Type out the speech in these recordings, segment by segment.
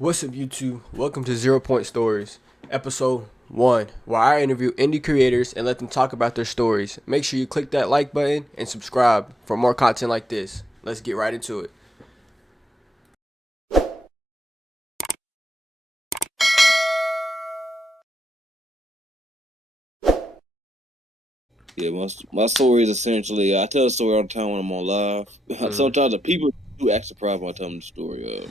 What's up, YouTube? Welcome to 0 Point Stories, episode 1, where I interview indie creators and let them talk about their stories. Make sure you click that like button and subscribe for more content like this. Let's get right into it. Yeah, my story is essentially I tell a story all the time when I'm on live. Mm, Sometimes the people do act surprised when I tell them the story,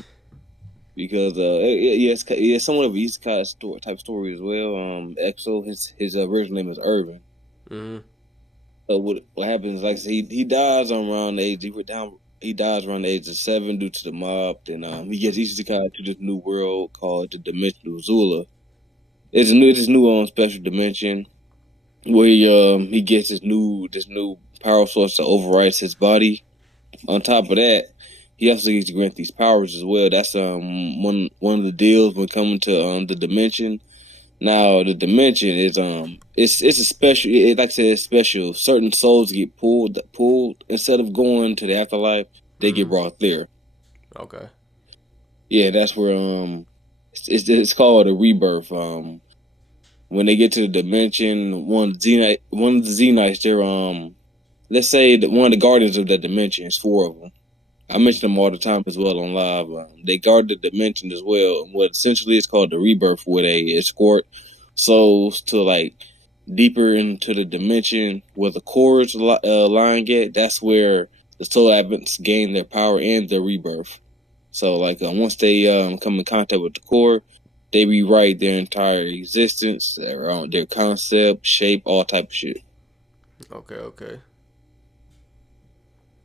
because it's somewhat of an East Coast story type story as well. EXO, his original name is Irvin. mm, What happens? Like I said, he dies around the age he dies around the age of 7 due to the mob. Then he gets isekai to this new world called the Dimension of Zula. It's this new special dimension where he gets this new power source that overrides his body. On top of that, he also gets to grant these powers as well. That's one of the deals when coming to the dimension. Now the dimension is it's a special. Like I said, it's special. Certain souls get pulled instead of going to the afterlife. They get mm. brought there. Okay. Yeah, that's where it's called a rebirth. When they get to the dimension, one of the Z Knights, they're let's say that one of the guardians of that dimension is four of them. I mention them all the time as well on live. They guard the dimension as well. What essentially is called the rebirth, where they escort souls to like deeper into the dimension where the cores line get. That's where the soul advents gain their power and their rebirth. So like once they come in contact with the core, they rewrite their entire existence, their concept, shape, all type of shit. Okay.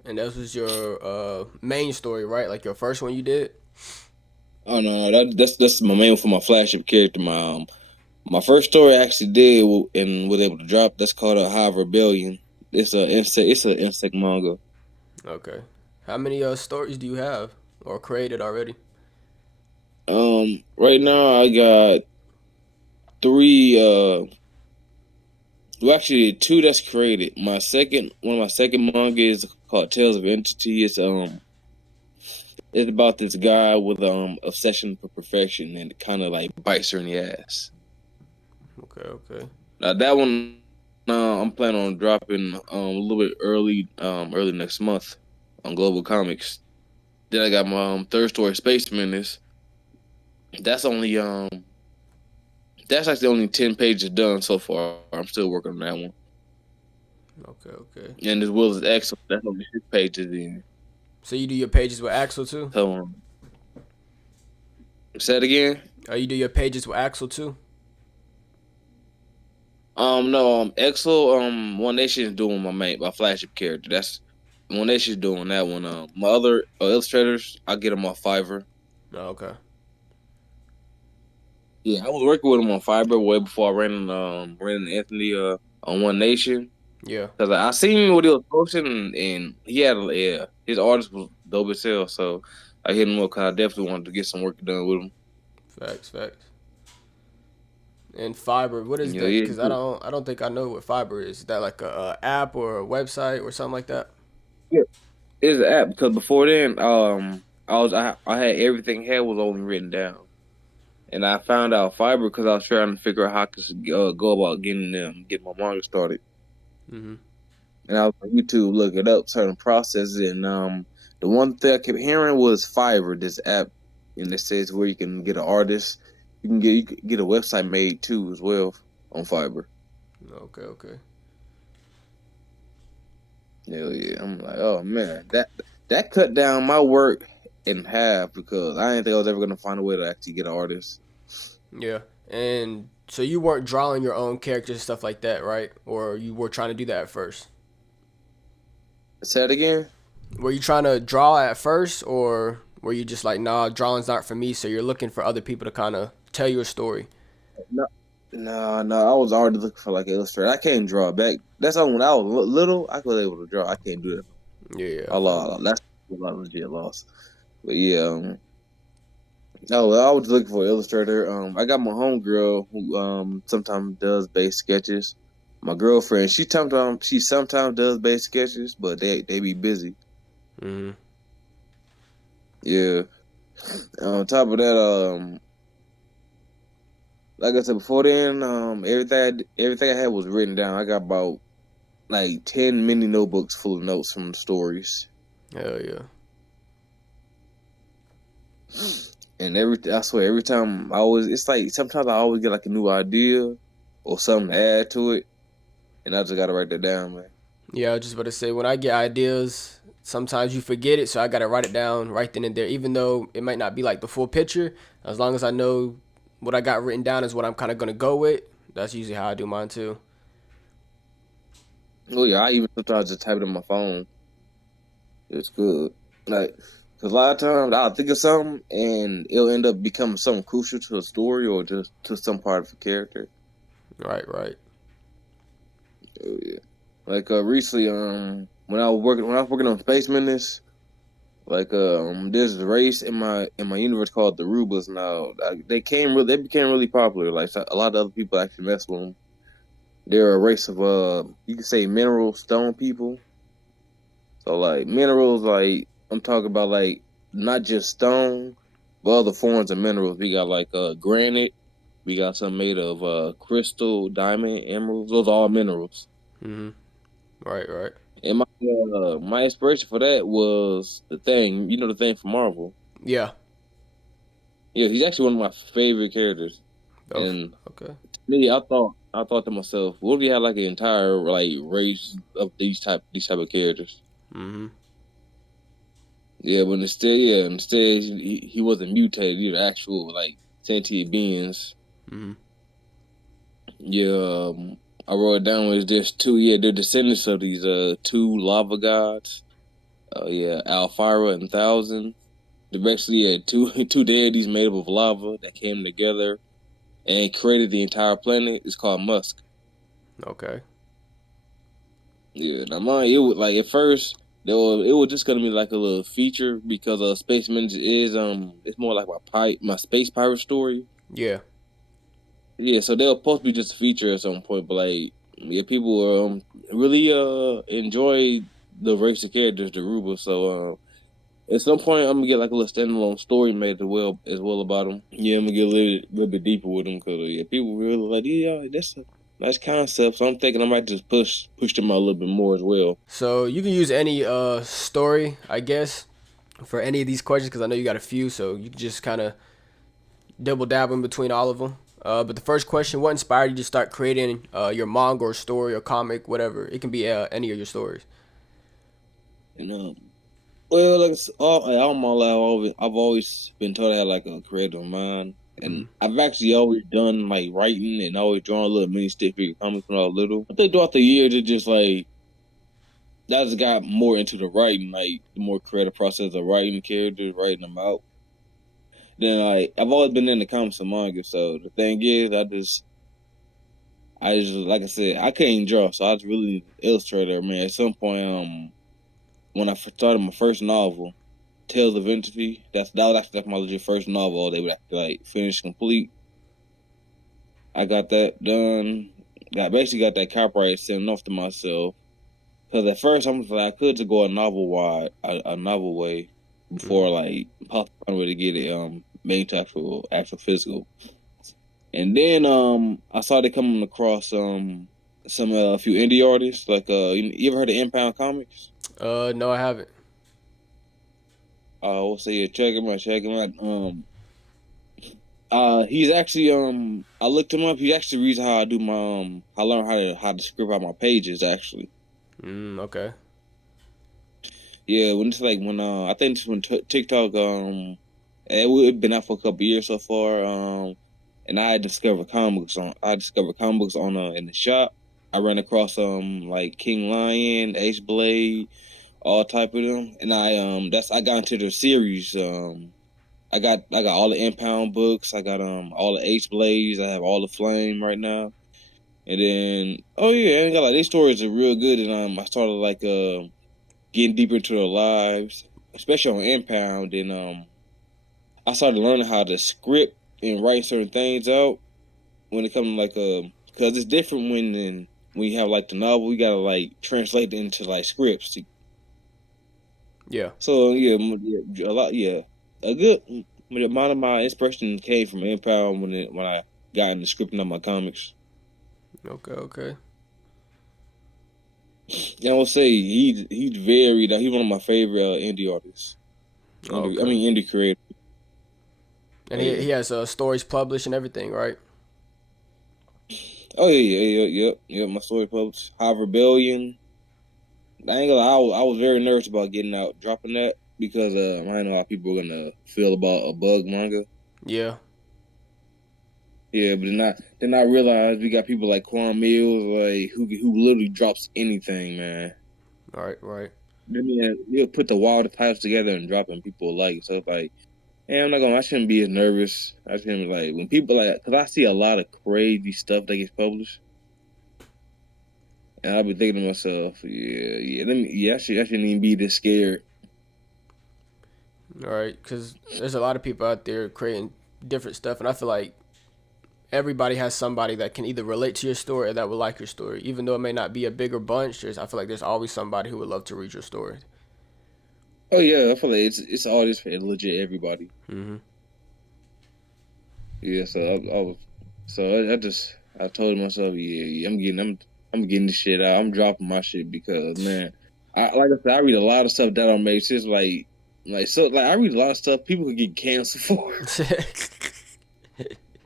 And that was your main story, right? Like your first one you did? Oh no, that's my main for my flagship character. My first story I actually did and was able to drop. That's called a Hive Rebellion. It's an insect manga. Okay. How many stories do you have or created already? Right now I got three. Well, actually two that's created. One of my second manga is called Tales of Entity. It's about this guy with obsession for perfection and it kind of like bites her in the ass. Okay. Now that one, I'm planning on dropping a little bit early next month on Global Comics. Then I got my third story, Space Menace. That's only that's actually only 10 pages done so far. I'm still working on that one. Okay. And as well as X, that's only 6 pages in. So you do your pages with Axel too? So say it again. You do your pages with Axel too? No, Exo, One Nation is doing my flagship character. That's One Nation is doing that one. My other illustrators, I get them off Fiverr. Oh, okay. Yeah, I was working with him on Fiverr way before I ran Anthony on One Nation Yeah. because I seen what he was posting and he had his artist was dope as hell. So I hit him up because I definitely wanted to get some work done with him. Facts. And Fiverr, what is Yeah, that? yeah, Because I don't think I know what Fiverr is. Is that like a app or a website or something like that? yeah. It's an app because before then, I had everything had was only written down. And I found out Fiverr because I was trying to figure out how I could go about getting my manga started. Hmm. And I was on YouTube look it up, certain processes, and the one thing I kept hearing was Fiverr, this app, and it says where you can get an artist, you can get a website made too as well on Fiverr. Okay. Hell yeah, I'm like, oh man, that cut down my work in half because I didn't think I was ever gonna find a way to actually get an artist. Yeah. And so you weren't drawing your own characters and stuff like that, right? Or you were trying to do that at first? Say it again. Were you trying to draw at first, or were you just like, nah, drawing's not for me, so you're looking for other people to kind of tell you a story? No. I was already looking for like an illustrator. I can't draw back. That's only when I was little. I was able to draw. I can't do that. Yeah, I I feel you. lost. That's what I legit lost. But yeah, no, I was looking for an illustrator. I got my homegirl who sometimes does base sketches. My girlfriend, she sometimes does base sketches, but they be busy. Hmm. Yeah. On top of that, like I said before, then everything I had was written down. I got about like 10 mini notebooks full of notes from the stories. Hell yeah. And I swear, every time it's like sometimes I always get like a new idea or something to add to it, and I just gotta write that down, man. Yeah, I was just about to say, when I get ideas, sometimes you forget it, so I gotta write it down right then and there. Even though it might not be like the full picture, as long as I know what I got written down is what I'm kind of gonna go with. That's usually how I do mine too. Oh yeah, I even sometimes just type it on my phone. It's good, like because a lot of times I'll think of something and it'll end up becoming something crucial to a story or just to some part of a character. Right, right. Oh yeah, like recently, when I was working on Space Menace. Like there's a race in my universe called the Rubas now. Like, they became really popular. Like so a lot of other people actually mess with them. They're a race of you could say mineral stone people. So like minerals, like I'm talking about like not just stone, but other forms of minerals. We got like granite. We got some made of crystal, diamond, emeralds. Those are all minerals. Mm-hmm. Right, right. And my inspiration for that was the Thing. You know the Thing from Marvel. Yeah. Yeah, he's actually one of my favorite characters. Oh, And okay. to me, I thought to myself, what if we had like an entire like race of these type of characters? Mm-hmm. Yeah, but instead he wasn't mutated. He was actual like sentient beings. Mm-hmm. Yeah, I wrote it down as there's two. Yeah, they're descendants of these two lava gods. Yeah, Alfira and Thousand. They're actually two deities made up of lava that came together and created the entire planet. It's called Musk. Okay. Yeah, now mine it was like at first it was just gonna be like a little feature because Space Ninja is it's more like my space pirate story. Yeah. Yeah, so they were supposed to be just a feature at some point, but like yeah, people really enjoy the race of characters, the Ruba. So at some point I'm gonna get like a little standalone story made as well about them. Yeah, I'm gonna get little bit deeper with them because yeah, people really like yeah, that's a nice concept. So I'm thinking I might just push them out a little bit more as well. So you can use any story, I guess, for any of these questions because I know you got a few, so you can just kind of double dab in between all of them. But the first question, what inspired you to start creating your manga or story or comic, whatever? It can be any of your stories. And well, like all my life, I've always been told I had like a creative mind, Mm-hmm. and I've actually always done like writing and always drawn little mini stick figure comics when I was little. I think throughout the years, it just like that just got more into the writing, like the more creative process of writing characters, writing them out. Then like I've always been in the comics and manga, so the thing is, I just like I said, I couldn't draw, so I was really an illustrator, man. At some point, when I started my first novel. Tales of Entropy. That was actually like my legit first novel they would have to like finish complete. I got that done. Got that copyright sent off to myself. Because at first I'm like I could just go a novel wide, a novel way Mm-hmm. before like possible find a way to get it made to actual physical. And then I started coming across some a few indie artists like you ever heard of Impound Comics? No, I haven't. We'll say yeah, check him out. He's actually I looked him up. He's actually the reason how I do my I learned how to script out my pages actually. Okay. Yeah, when it's like when I think it's when TikTok it been out for a couple years so far and I discovered comic books on in the shop. I ran across like King Lion, Ace Blade, all type of them, and I got into the series I got all the impound books. I got all the H Blades. I have all the flame right now. And then oh yeah, I got like these stories are real good and I started like getting deeper into their lives, especially on impound and I started learning how to script and write certain things out when it comes to like because it's different when you have like the novel, you gotta like translate it into like scripts. Yeah. So yeah, a lot yeah. a good amount of my inspiration came from Empire when I got into scripting of my comics. Okay, okay. And I will say he's very he's one of my favorite indie artists. Oh, I okay. mean indie creator. And Oh he yeah. has stories published and everything, right? Oh yeah. My story published. High Rebellion. I ain't gonna lie, I was very nervous about getting out, dropping that because I don't know how people are gonna feel about a bug manga. Yeah. Yeah, but then I realized we got people like Quan Mills, like who literally drops anything, man. Right, right. Then he'll put the wildest titles together and drop them. People like so it's like, hey, I shouldn't be as nervous. I shouldn't be like when people like because I see a lot of crazy stuff that gets published, and I'll be thinking to myself, I shouldn't even be this scared. All right, because there's a lot of people out there creating different stuff, and I feel like everybody has somebody that can either relate to your story or that would like your story. Even though it may not be a bigger bunch, I feel like there's always somebody who would love to read your story. Oh yeah, I feel like it's all this for legit everybody. Mm-hmm. Yeah, I told myself, I'm getting this shit out. I'm dropping my shit because man, like I said, I read a lot of stuff that don't make sense. I read a lot of stuff people could get canceled for,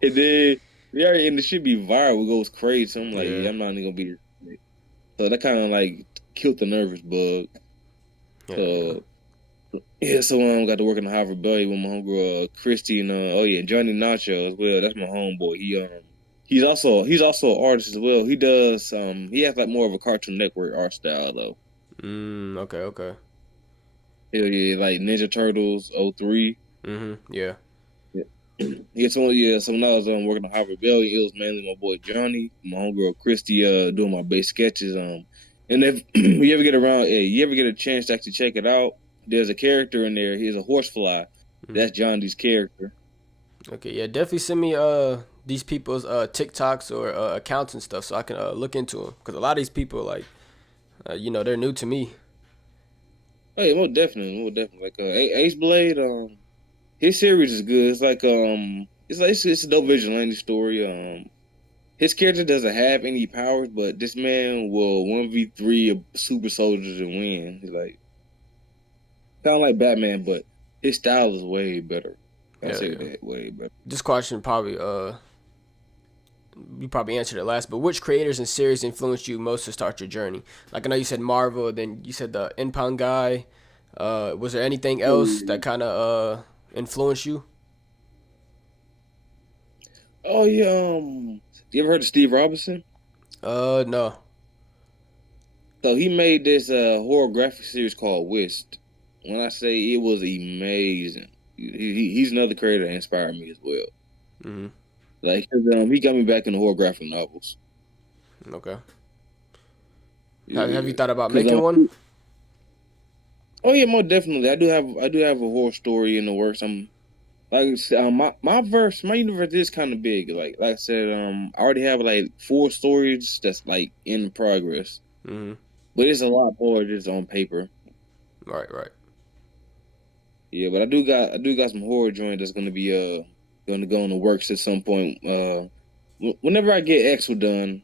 and then and the shit be viral, it goes crazy. So I'm like, Yeah. I'm not even gonna be. So that kind of like killed the nervous bug. Yeah. Yeah. So yeah, so got to work in the Harvard Belly with my homegirl Christy and Johnny Nacho as well. That's my homeboy. He's also an artist as well. He has like more of a Cartoon Network art style though. Okay. Okay. Hell yeah, like Ninja Turtles '03. Yeah. Yeah. So when I was working on Harvard Belly, it was mainly my boy Johnny, my homegirl Christy, doing my base sketches. And if you ever get a chance to actually check it out, there's a character in there. He's a horsefly. That's Johnny's character. Okay. Yeah. Definitely send me these people's TikToks or accounts and stuff so I can look into them because a lot of these people like they're new to me. Oh yeah, most definitely. Like Ace Blade, his series is good. It's a dope vigilante story. His character doesn't have any powers, but this man will 1v3 super soldiers and win. He's like kind of like Batman, but his style is way better. I'll Yeah. say Yeah. that way better. This question probably you probably answered it last, but which creators and series influenced you most to start your journey? Like I know you said Marvel, then you said the Inpound guy. Was there anything else that kind of influenced you? Oh yeah, you ever heard of Steve Robinson? No. So he made this horror graphic series called Whist. When I say it was amazing, he's another creator that inspired me as well. Mm-hmm. Like he got me back into horror graphic novels. Okay. Have you Yeah, thought about because making one? oh yeah, more definitely. I do have a horror story in the works. I'm my universe is kind of big. Like I said, I already have like 4 stories that's like in progress, Mm-hmm. but it's a lot more just on paper. Right. Right. Yeah, but I do got some horror joint that's gonna go in the works at some point. Whenever I get Exo done,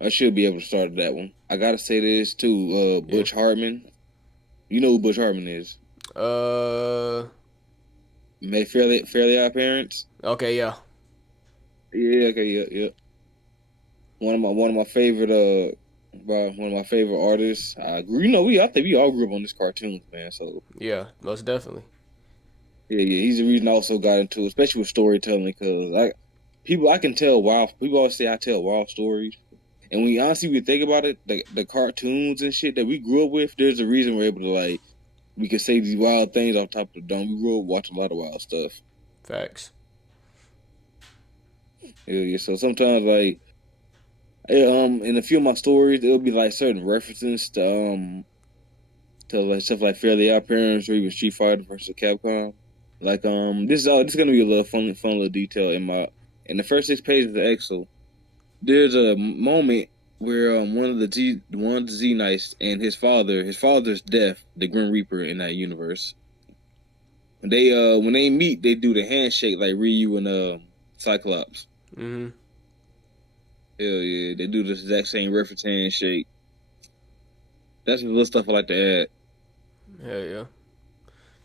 I should be able to start that one. I gotta say this too. Yeah. Butch Hartman. You know who Butch Hartman is? Uh. Made Fairly Odd Parents. Okay. Yeah. Yeah, okay, yeah. One of my favorite one of my favorite artists. I think we all grew up on this cartoons, man. So Yeah. Most definitely. he's the reason I also got into, especially with storytelling, because I can tell wild. People always say I tell wild stories, and when you honestly we think about it, the cartoons and shit that we grew up with, there's a reason we're able to we can say these wild things off top of the dome. We grew up watching a lot of wild stuff. Facts. Yeah. So sometimes in a few of my stories, it'll be like certain references to like stuff like Fairly Odd Parents or even Street Fighter versus Capcom. Like this is gonna be a little fun little detail in the first 6 pages of the Excel. There's a moment where one of the Z Knights and his father's death, the Grim Reaper in that universe. They when they meet, they do the handshake like Ryu and Cyclops. Mm-hmm. Hell yeah, they do the exact same reference handshake. That's the little stuff I like to add. Hell yeah.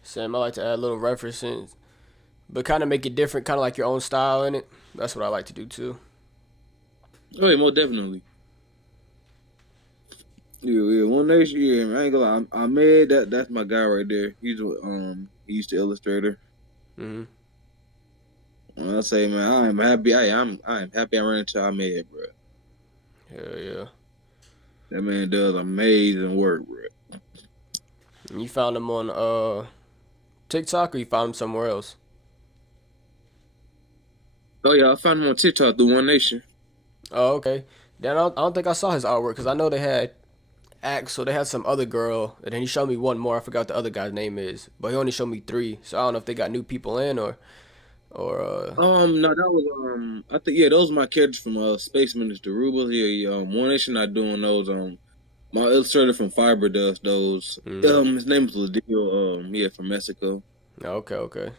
Same. I like to add little references, but kind of make it different, kind of like your own style in it. That's what I like to do too. Oh yeah, most definitely. Yeah, One Nation. Yeah, I ain't gonna lie. I'm mad that's my guy right there. He's the illustrator. Mm-hmm. When I say, man, I am happy. I am happy I ran into Ahmed, bro. Hell yeah. That man does amazing work, bro. And you found him on TikTok, or you found him somewhere else? Oh yeah, I found him on TikTok through One Nation. Oh, okay. Then I don't think I saw his artwork because I know they had Axel. They had some other girl, and then he showed me one more. I forgot what the other guy's name is, but he only showed me three. So I don't know if they got new people in or. No, that was I think yeah, those are my characters from Space Minister Rubas. Yeah, One Nation not doing those. My illustrator from Fiber does those. Mm, His name is Ladil. Yeah, from Mexico. okay, okay.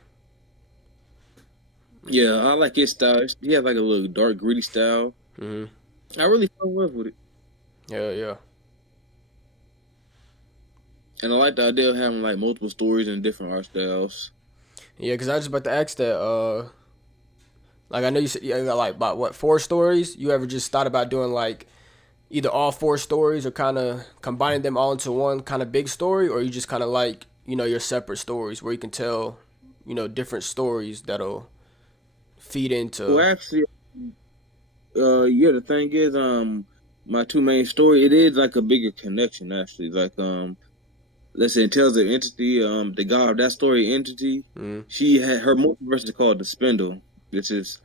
Yeah, I like his style. He has like a little dark, gritty style. Mm, I really fell in love with it, yeah, yeah, and I like the idea of having like multiple stories and different art styles. yeah. Because I was just about to ask that. Like I know you said you got like about what 4 stories. You ever just thought about doing like either all 4 stories or kind of combining them all into one kind of big story, or you just kind of like your separate stories where you can tell different stories that'll feed into. Well, actually, yeah, the thing is, my two main story, it is like a bigger connection actually. Like, let's say it tells the entity, the god of that story entity, Mm, she had her multiverse is called the Spindle. This is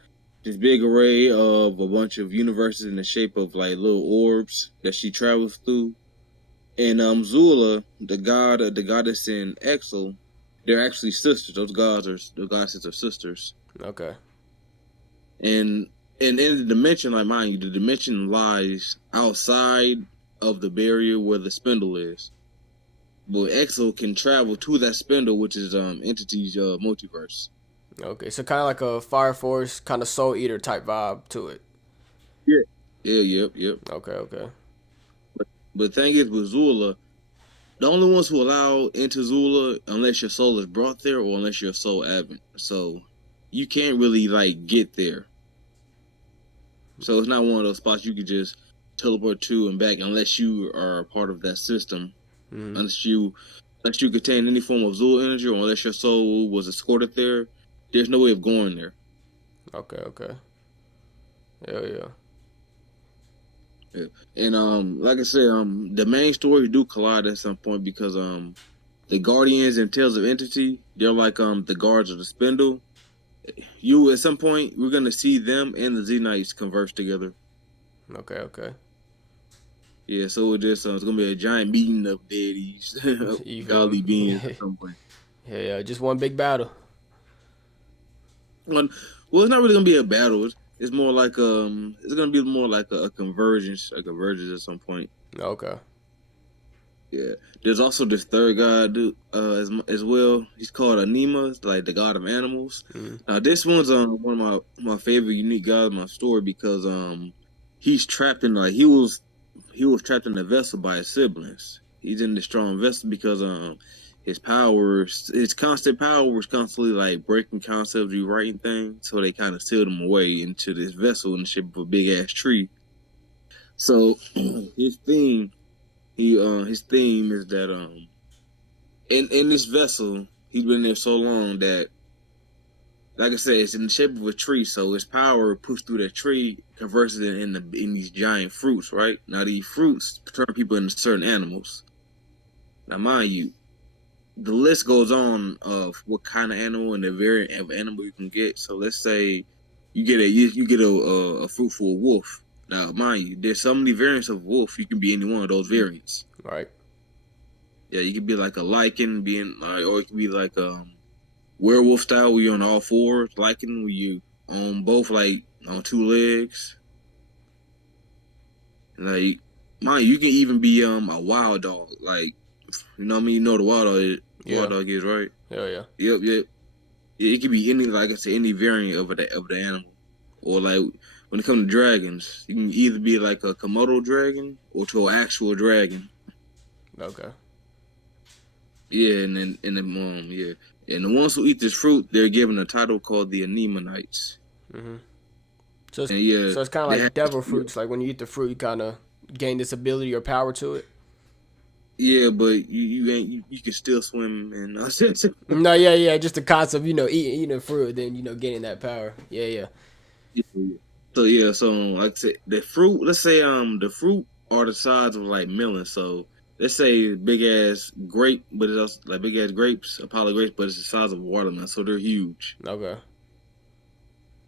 this big array of a bunch of universes in the shape of like little orbs that she travels through. And Zula, the goddess in Exel, they're actually sisters. The goddesses are sisters. okay, And in the dimension, like mind you, the dimension lies outside of the barrier where the spindle is. But Exo can travel to that spindle, which is entity's multiverse. okay. So kind of like a Fire Force kind of Soul Eater type vibe to it. Yeah. Yeah, yep. Okay, okay, But the thing is with Zula, the only ones who allow into Zula unless your soul is brought there or unless your soul advent. So you can't really like get there. So it's not one of those spots you could just teleport to and back unless you are a part of that system. mm, Unless you contain any form of Zul energy or unless your soul was escorted there, there's no way of going there. okay, okay. Hell yeah. Yeah. And like I said, the main stories do collide at some point because the Guardians and Tales of Entity, they're like the guards of the spindle. You at some point we're gonna see them and the Z Knights converse together. Okay, okay. Yeah, so it's gonna be a giant meeting of deities, You feel godly beings me? at some point. Yeah, yeah. Just one big battle. Well, it's not really gonna be a battle. It's more like it's gonna be more like a convergence, at some point. Okay. Yeah. There's also this third god, dude, as well. He's called Anima, like the god of animals. Mm, Now this one's one of my favorite unique gods in my story because he's trapped in like he was trapped in a vessel by his siblings. He's in the strong vessel because his constant power was constantly like breaking concepts, rewriting things. So they kind of sealed him away into this vessel in the shape of a big ass tree. So his theme is that in this vessel he's been there so long that, like I said, it's in the shape of a tree, so his power pushed through that tree, converts it in these giant fruits, right? Now these fruits turn people into certain animals. Now mind you, the list goes on of what kind of animal and the variant of animal you can get. So let's say you get a fruit for a wolf. Now mind you, there's so many variants of wolf. You can be any one of those variants. right. Yeah, you could be like a lichen, or it could be like werewolf style where you're on all fours, lichen where you on both like on two legs. Like, mind you can even be a wild dog, like you know what I mean. You know what a wild dog is. Yeah. dog is, right? Hell yeah. Yep, yep. Yeah, it could be any, like I said, any variant of the animal. Or like when it comes to dragons, you can either be like a Komodo dragon or to an actual dragon. Okay. Yeah, yeah, and the ones who eat this fruit, they're given a title called the Anemonites. Mhm. So it's And yeah, so it's kind of they have like devil fruits. Like when you eat the fruit, you kind of gain this ability or power to it. yeah, but you can still swim and No, yeah, yeah. Just the concept, eating the fruit, then getting that power. Yeah, yeah. yeah, yeah. So yeah, so like I said, the fruit. Let's say the fruit are the size of like melon. So let's say big ass grape, but it's also like big ass grapes, Apollo grapes, but it's the size of a watermelon. So they're huge. Okay.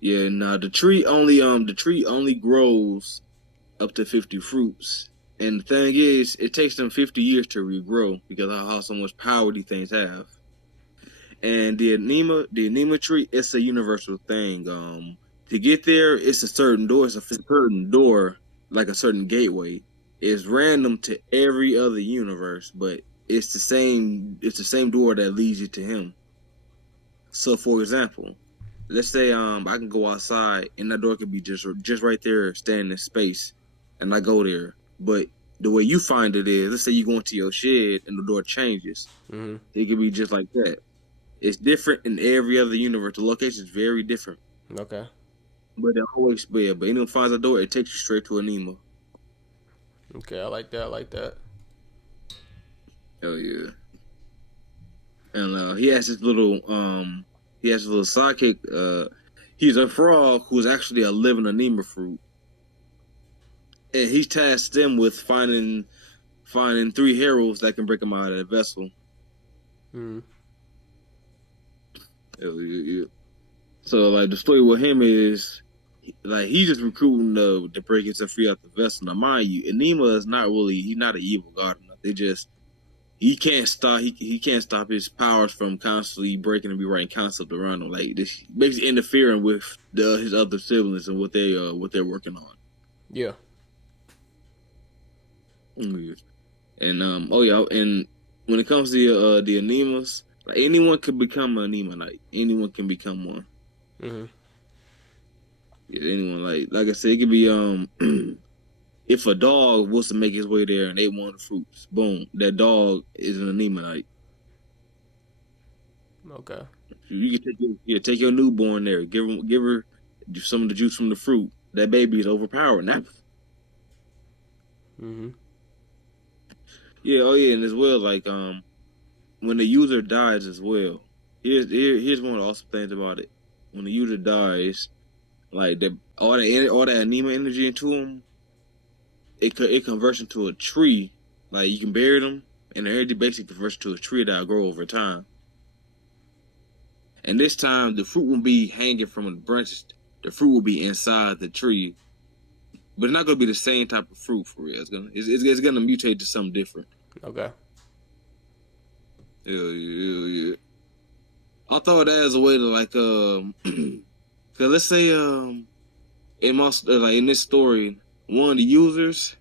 Yeah, now the tree only grows up to 50 fruits. And the thing is, it takes them 50 years to regrow because of how so much power these things have. And the anema tree, it's a universal thing. To get there, it's a certain door. It's a certain door, like a certain gateway. It's random to every other universe, but it's the same. It's the same door that leads you to him. So, for example, let's say I can go outside and that door could be just right there, standing in space, and I go there. But the way you find it is, let's say you go into your shed and the door changes. Mhm. It could be just like that. It's different in every other universe. The location is very different. Okay. But they always but anyone finds a door, it takes you straight to Anema. Okay. I like that. I like that. Hell yeah. And he has his little sidekick, he's a frog who's actually a living Anema fruit. And he tasked them with finding three heralds that can break him out of the vessel. Mhm. Hell yeah, yeah. So like the story with him is like he's just recruiting the breakers to free out the vessel. Now mind you, Enema is not really he's not an evil god enough. They just he can't stop his powers from constantly breaking and rewriting concept around him. Like this basically interfering with his other siblings and what they're working on. Yeah. Mm. And oh yeah, and when it comes to the anemas, like anyone can become an anemonite. Anyone can become one. Mhm. Yeah, anyone like I said, it could be if a dog was to make his way there and ate one of the fruits, boom, that dog is an anemonite. Okay. You can take your newborn there, give her some of the juice from the fruit. That baby is overpowered now. Mhm. Yeah, oh yeah, and as well like when the user dies as well. Here's one of the awesome things about it. When the user dies, like all that anema energy into him, it converts into a tree. Like you can bury them, and the energy basically converts to a tree that'll grow over time. And this time, the fruit won't be hanging from the branches. The fruit will be inside the tree, but it's not gonna be the same type of fruit for real. It's gonna mutate to something different. Okay. Yeah, yeah, yeah. I thought that as a way to like cause let's say like in this story, one of the users,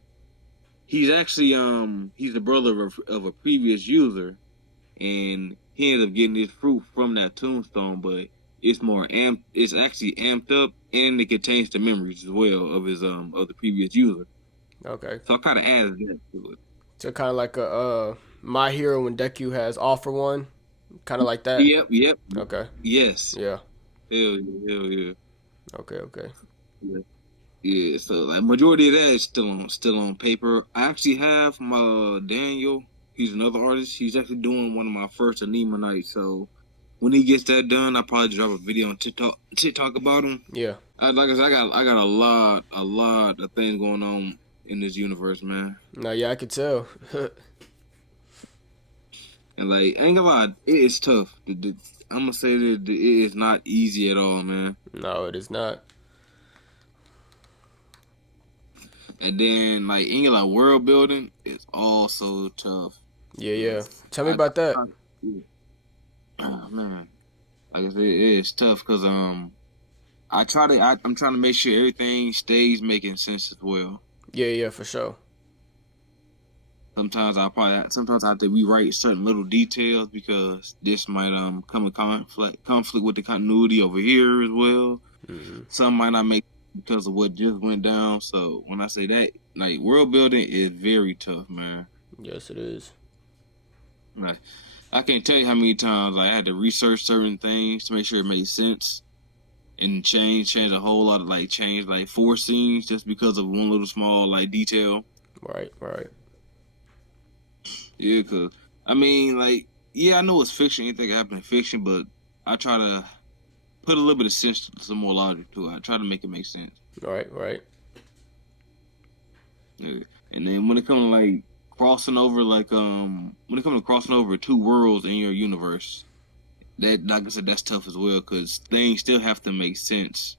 he's the brother of a previous user, and he ended up getting this fruit from that tombstone, but it's actually amped up, and it contains the memories as well of his of the previous user. Okay. So I kind of added that to it. So kind of like a My Hero when Deku has All for One, kind of like that. Yep, yep, Okay. yes, Yeah. hell yeah, Okay. Okay. yeah. Yeah, so like majority of that is still on paper. I actually have my Daniel. He's another artist. He's actually doing one of my first Anima nights. So when he gets that done, I'll probably drop a video on TikTok about him. Yeah. Like I said, I got a lot of things going on in this universe, man. No. Yeah, I could tell. And like, I ain't gonna lie, it is tough. I'm gonna say that it is not easy at all, man. No, it is not. And then like, ain't gonna lie, world building is also tough. Yeah. Yeah. 'Cause Tell me about that. oh, man, like I said, it is tough because I'm trying to make sure everything stays making sense as well. Yeah. Yeah. For sure. Sometimes I have to rewrite certain little details because this might come in conflict with the continuity over here as well. Mm-hmm. Some might not make because of what just went down. So when I say that, like world building is very tough, man. Yes, it is. Like I can't tell you how many times I had to research certain things to make sure it made sense and change a whole lot of change like four scenes just because of one little small detail. Right, right, Yeah, cause I mean yeah, I know it's fiction, anything can happen in fiction, but I try to put a little bit of sense, some more logic to it. I try to make it make sense. right, right. Yeah. And then when it comes to crossing over, when it comes to crossing over two worlds in your universe, that like I said, that's tough as well because things still have to make sense.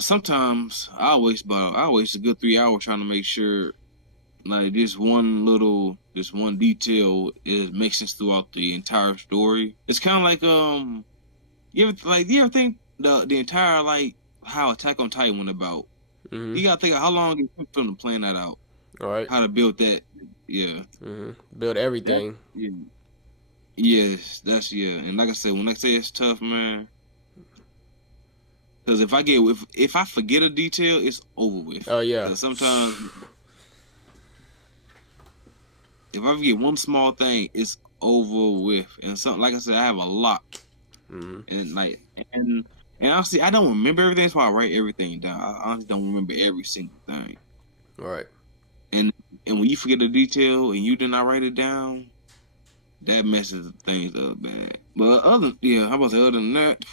Sometimes I waste a good 3 hours trying to make sure like this one detail is makes sense throughout the entire story. It's kind of like you ever think the entire how Attack on Titan went about? Mm-hmm. You gotta think of how long it took them to plan that out, All right. how to build that. Yeah, Build that everything. yeah, yes, that's yeah. And like I said, when I say it's tough, man, because if I forget a detail, it's over with. Oh yeah. Because sometimes if I forget one small thing, it's over with. And something like I said, I have a lot, Mm-hmm. and and honestly, I don't remember everything. That's why I write everything down. I honestly don't remember every single thing. All right. And when you forget a detail and you did not write it down, that messes things up bad. But how about to say other than that,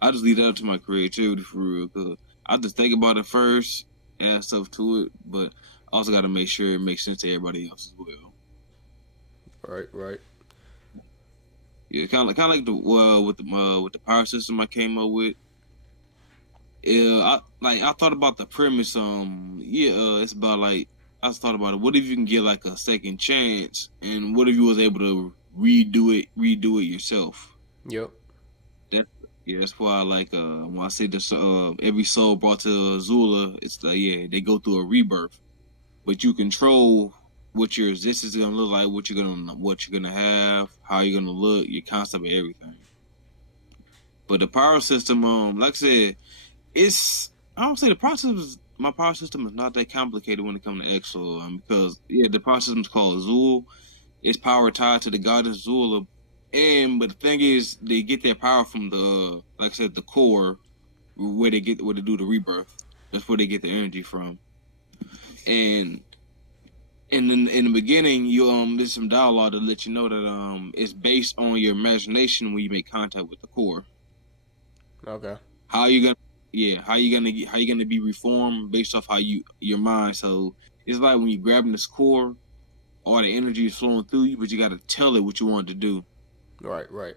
I just leave that up to my creativity for real. Cause I just think about it first, add stuff to it, but I also got to make sure it makes sense to everybody else as well. Right, right. Yeah, kind of like the with the power system I came up with. Yeah, I thought about the premise. It's about I just thought about it. What if you can get like a second chance, and what if you was able to redo it yourself? Yep. That yeah, that's why when I say this every soul brought to Azula, it's like yeah, they go through a rebirth, but you control what your existence is gonna look like, what you're gonna have, how you're gonna look, your concept of everything. But the power system, like I said, I don't say my power system is not that complicated when it comes to EXO, because yeah, the power system is called Azul. It's power tied to the goddess Zula, but the thing is, they get their power from like I said, the core where they do the rebirth. That's where they get the energy from. And in the beginning, there's some dialogue to let you know that it's based on your imagination when you make contact with the core. Okay. How you gonna how you gonna be reformed based off your mind. So it's like when you grabbing this core, all the energy is flowing through you, but you got to tell it what you want to do. Right, right.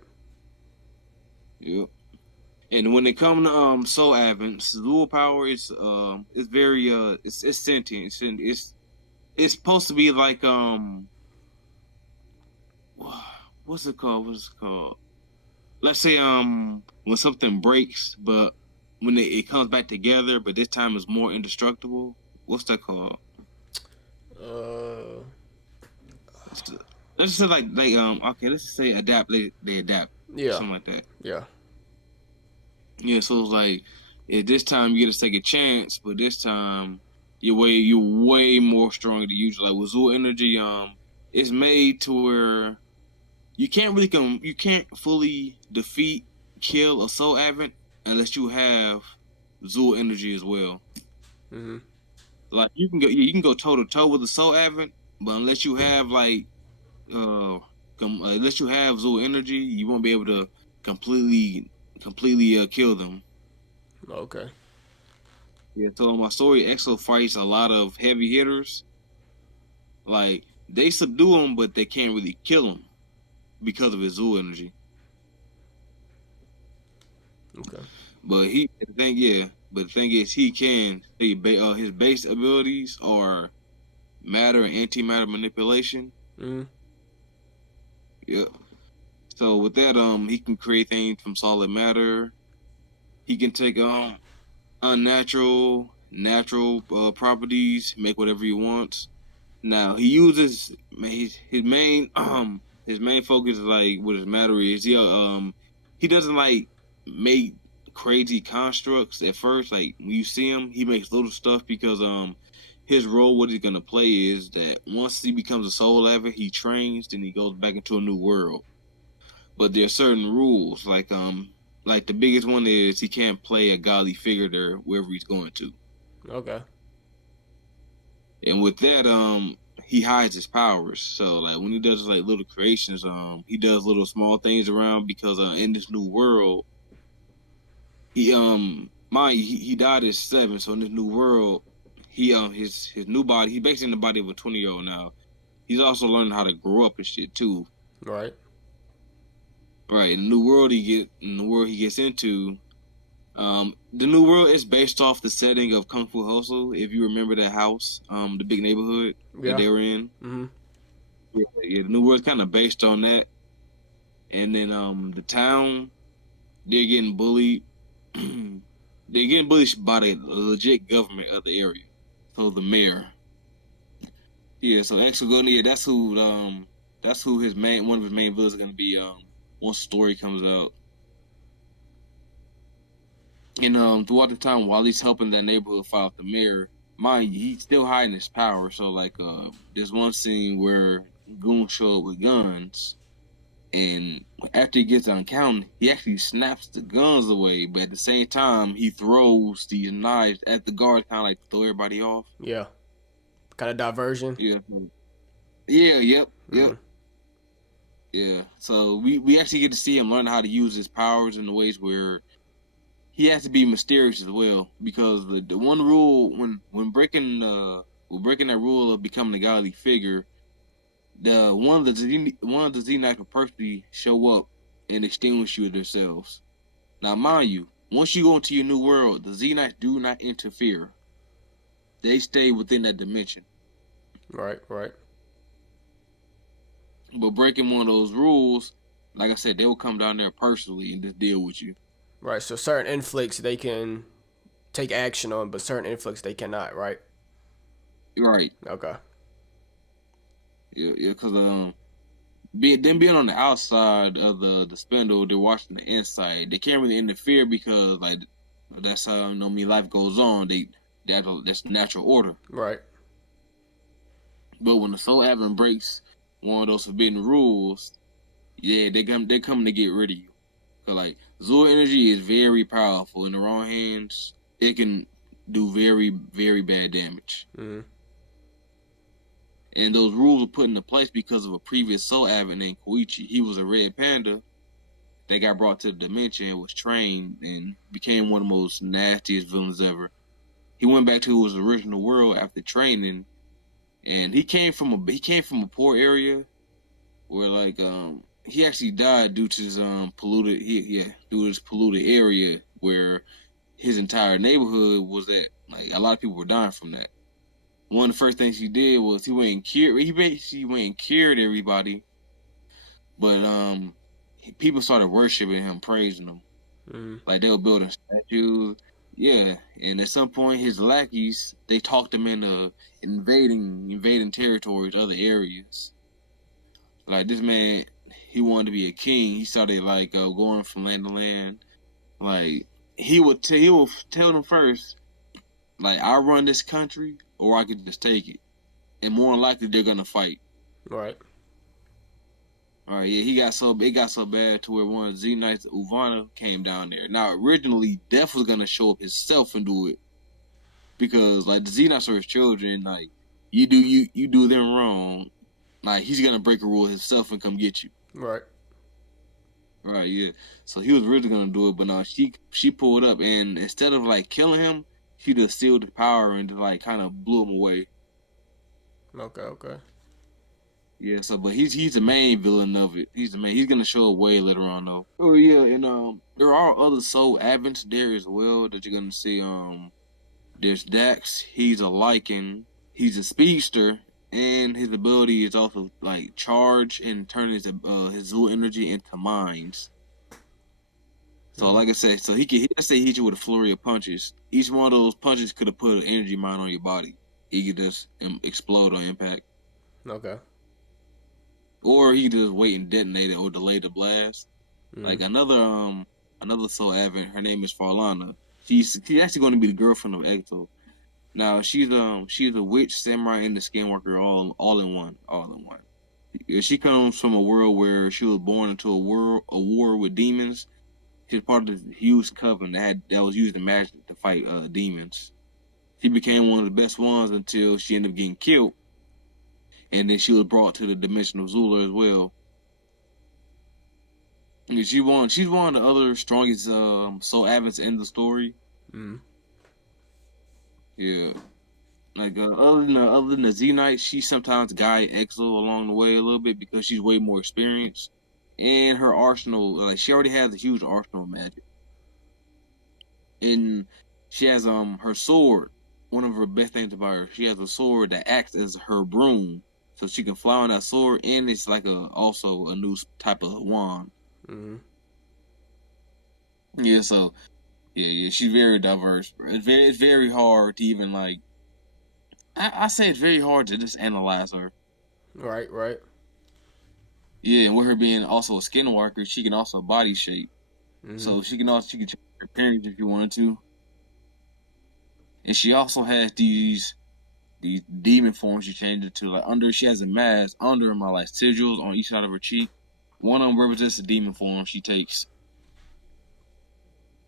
Yep. And when it comes to soul advent, dual power it's very it's sentient. It's supposed to be like what's it called? What's it called? Let's say when something breaks, but when it comes back together, but this time it's more indestructible. What's that called? Uh. Let's just say okay, let's just say adapt. They adapt, Yeah. something like that. Yeah. Yeah, so it's like this time you get a second chance, but this time you're way more stronger than usual. Like with Zul Energy, it's made to where you can't fully defeat, kill a Soul Advent unless you have Zul Energy as well. Mm-hmm. Like you can go toe to toe with the Soul Advent, but unless you have uh unless you have Zul Energy, you won't be able to completely kill them. Okay. Yeah, so in my story, EXO fights a lot of heavy hitters. Like they subdue him, but they can't really kill him because of his Zul energy. Okay. But the thing is, his base abilities are matter and antimatter manipulation. Mm-hmm. Yeah. So with that, he can create things from solid matter. He can take natural properties, make whatever he wants. Now he uses his main his main focus is like what his matter is. He doesn't like make crazy constructs at first. Like when you see him, he makes little stuff because his role, what he's gonna play is that once he becomes a soul lever, he trains, then he goes back into a new world. But there are certain rules, like the biggest one is he can't play a godly figure there wherever he's going to. Okay. And with that, he hides his powers. So like when he does like little creations, he does little small things around because in this new world, he died at 7, so in this new world, his new body, he basically in the body of a 20-year-old now. He's also learning how to grow up and shit too. Right. Right. In the world he gets into, the new world is based off the setting of Kung Fu Hustle. If you remember that house, the big neighborhood that Yeah. they were in. Mm-hmm. Yeah, the new world's kind of based on that. And then the town, they're getting bullied. They're getting bullied by the legit government of the area. So the mayor. Yeah, so Exogoni, yeah, that's who his main one of his main villains is gonna be once the story comes out. And throughout the time while he's helping that neighborhood fight off the mayor, mind you, he's still hiding his power. So like there's one scene where goons show up with guns. And after he gets done counting, he actually snaps the guns away, but at the same time, he throws these knives at the guards, kind of like to throw everybody off. Yeah. Kind of diversion. Yeah, yeah, Mm-hmm. yeah. So we actually get to see him learn how to use his powers in the ways where he has to be mysterious as well. Because the one rule when breaking that rule of becoming a godly figure, the one of the Z Knights will personally show up and extinguish you themselves. Now, mind you, once you go into your new world, the Z Knights do not interfere. They stay within that dimension. Right. Right. But breaking one of those rules, like I said, they will come down there personally and just deal with you. Right. So certain inflicts they can take action on, but certain inflicts they cannot. Right. Right. Okay. Yeah, yeah, because being on the outside of the spindle, they're watching the inside. They can't really interfere because like that's how life goes on. That's natural order. Right. But when the soul Advent breaks one of those forbidden rules, yeah, they coming to get rid of you. Cause like Zul energy is very powerful. In the wrong hands, it can do very, very bad damage. Mm-hmm. And those rules were put into place because of a previous soul advent named Koichi. He was a red panda that got brought to the dimension and was trained and became one of the most nastiest villains ever. He went back to his original world after training, and he came from a poor area where he actually died due to his due to this polluted area where his entire neighborhood was at. Like a lot of people were dying from that. One of the first things he did was he basically went and cured everybody, but people started worshiping him, praising him. Mm-hmm. Like they were building statues. Yeah, and at some point his lackeys they talked him into invading territories, other areas. Like this man, he wanted to be a king. He started going from land to land. Like he would tell them first, like I run this country, or I could just take it. And more than likely they're gonna fight. Right. All right, yeah, it got so bad to where one of the Z Knights, Uvana, came down there. Now originally Death was gonna show up himself and do it because like the Z Knights are his children. Like you do them wrong, like he's gonna break a rule himself and come get you. Right. Right, yeah. So he was really gonna do it, but no, she pulled up and instead of like killing him, she just sealed the power and just like kind of blew him away. Okay. Okay. Yeah, so but he's the main villain of it. He's the main. He's gonna show up way later on though. Oh yeah, and there are other soul advents there as well that you're gonna see. There's Dax. He's a Lycan. He's a speedster, and his ability is also like charge and turn his Zul energy into mines. So like I said, so let's say he hit you with a flurry of punches. Each one of those punches could have put an energy mine on your body. He could just explode on impact. Okay. or he just wait and detonate it or delay the blast. Mm. Like another soul advent, her name is Farlana. She's actually going to be the girlfriend of Ecto. Now she's a witch, samurai, and the skinwalker all in one, all in one. She comes from a world where she was born into a war with demons. She's part of this huge coven that was using magic to fight demons. She became one of the best ones until she ended up getting killed, and then she was brought to the dimension of Zula as well. And she's one of the other strongest soul advocates in the story. Mm. Yeah. Like other than the Z Knight, she sometimes guide Exo along the way a little bit because she's way more experienced. And her arsenal, like she already has a huge arsenal of magic. And she has her sword. One of her best things about her, she has a sword that acts as her broom, so she can fly on that sword. And it's like also a new type of wand. Mm. Yeah, so yeah, she's very diverse. Bro. It's very hard to even like. I say it's very hard to just analyze her. Right. Right. Yeah, and with her being also a skinwalker, she can also body shape. Mm. So she can change her appearance if you wanted to. And she also has these demon forms she changed it to. Like under she has a mask, under them are like sigils on each side of her cheek. One of them represents the demon form she takes.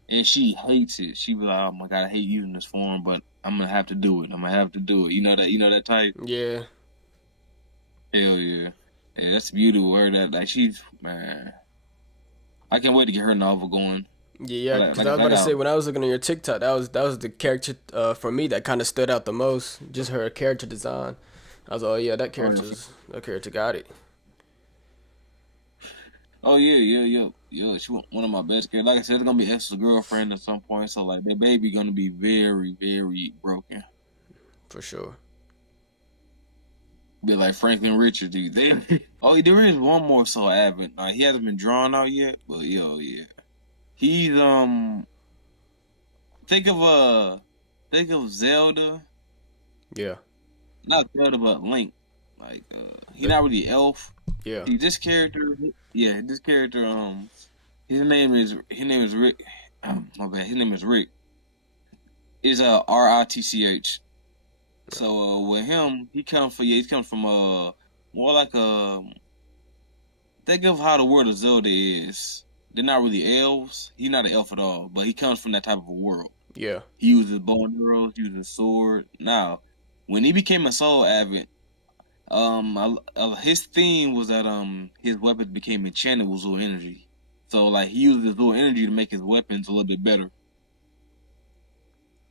And she hates it. She be like, oh my god, I hate using this form, but I'm gonna have to do it. I'm gonna have to do it. You know that type? Yeah. Hell yeah. Yeah, that's the beauty with her that like she's man. I can't wait to get her novel going. Yeah, But because I was I about to got say when I was looking at your TikTok, that was the character for me that kind of stood out the most. Just her character design. I was like, oh yeah, that character got it. oh yeah. She one of my best characters. Like I said, it's gonna be Esther's girlfriend at some point. So like that baby gonna be very, very broken. For sure. Be like Franklin Richard, dude. They oh there is one more so Advent. He hasn't been drawn out yet, but yeah. He's think of think of Zelda. Yeah. Not Zelda but Link. Like he The not really elf. yeah. See this character this character his name is Rick. My bad. His name is Rick. Is Ritch. So with him, he comes from more like think of how the world of Zelda is. They're not really elves. He's not an elf at all, but he comes from that type of a world. Yeah. He uses bow and arrows, uses sword. Now, when he became a soul advent, his theme was that his weapons became enchanted with Zul energy. So like he uses his Zul energy to make his weapons a little bit better.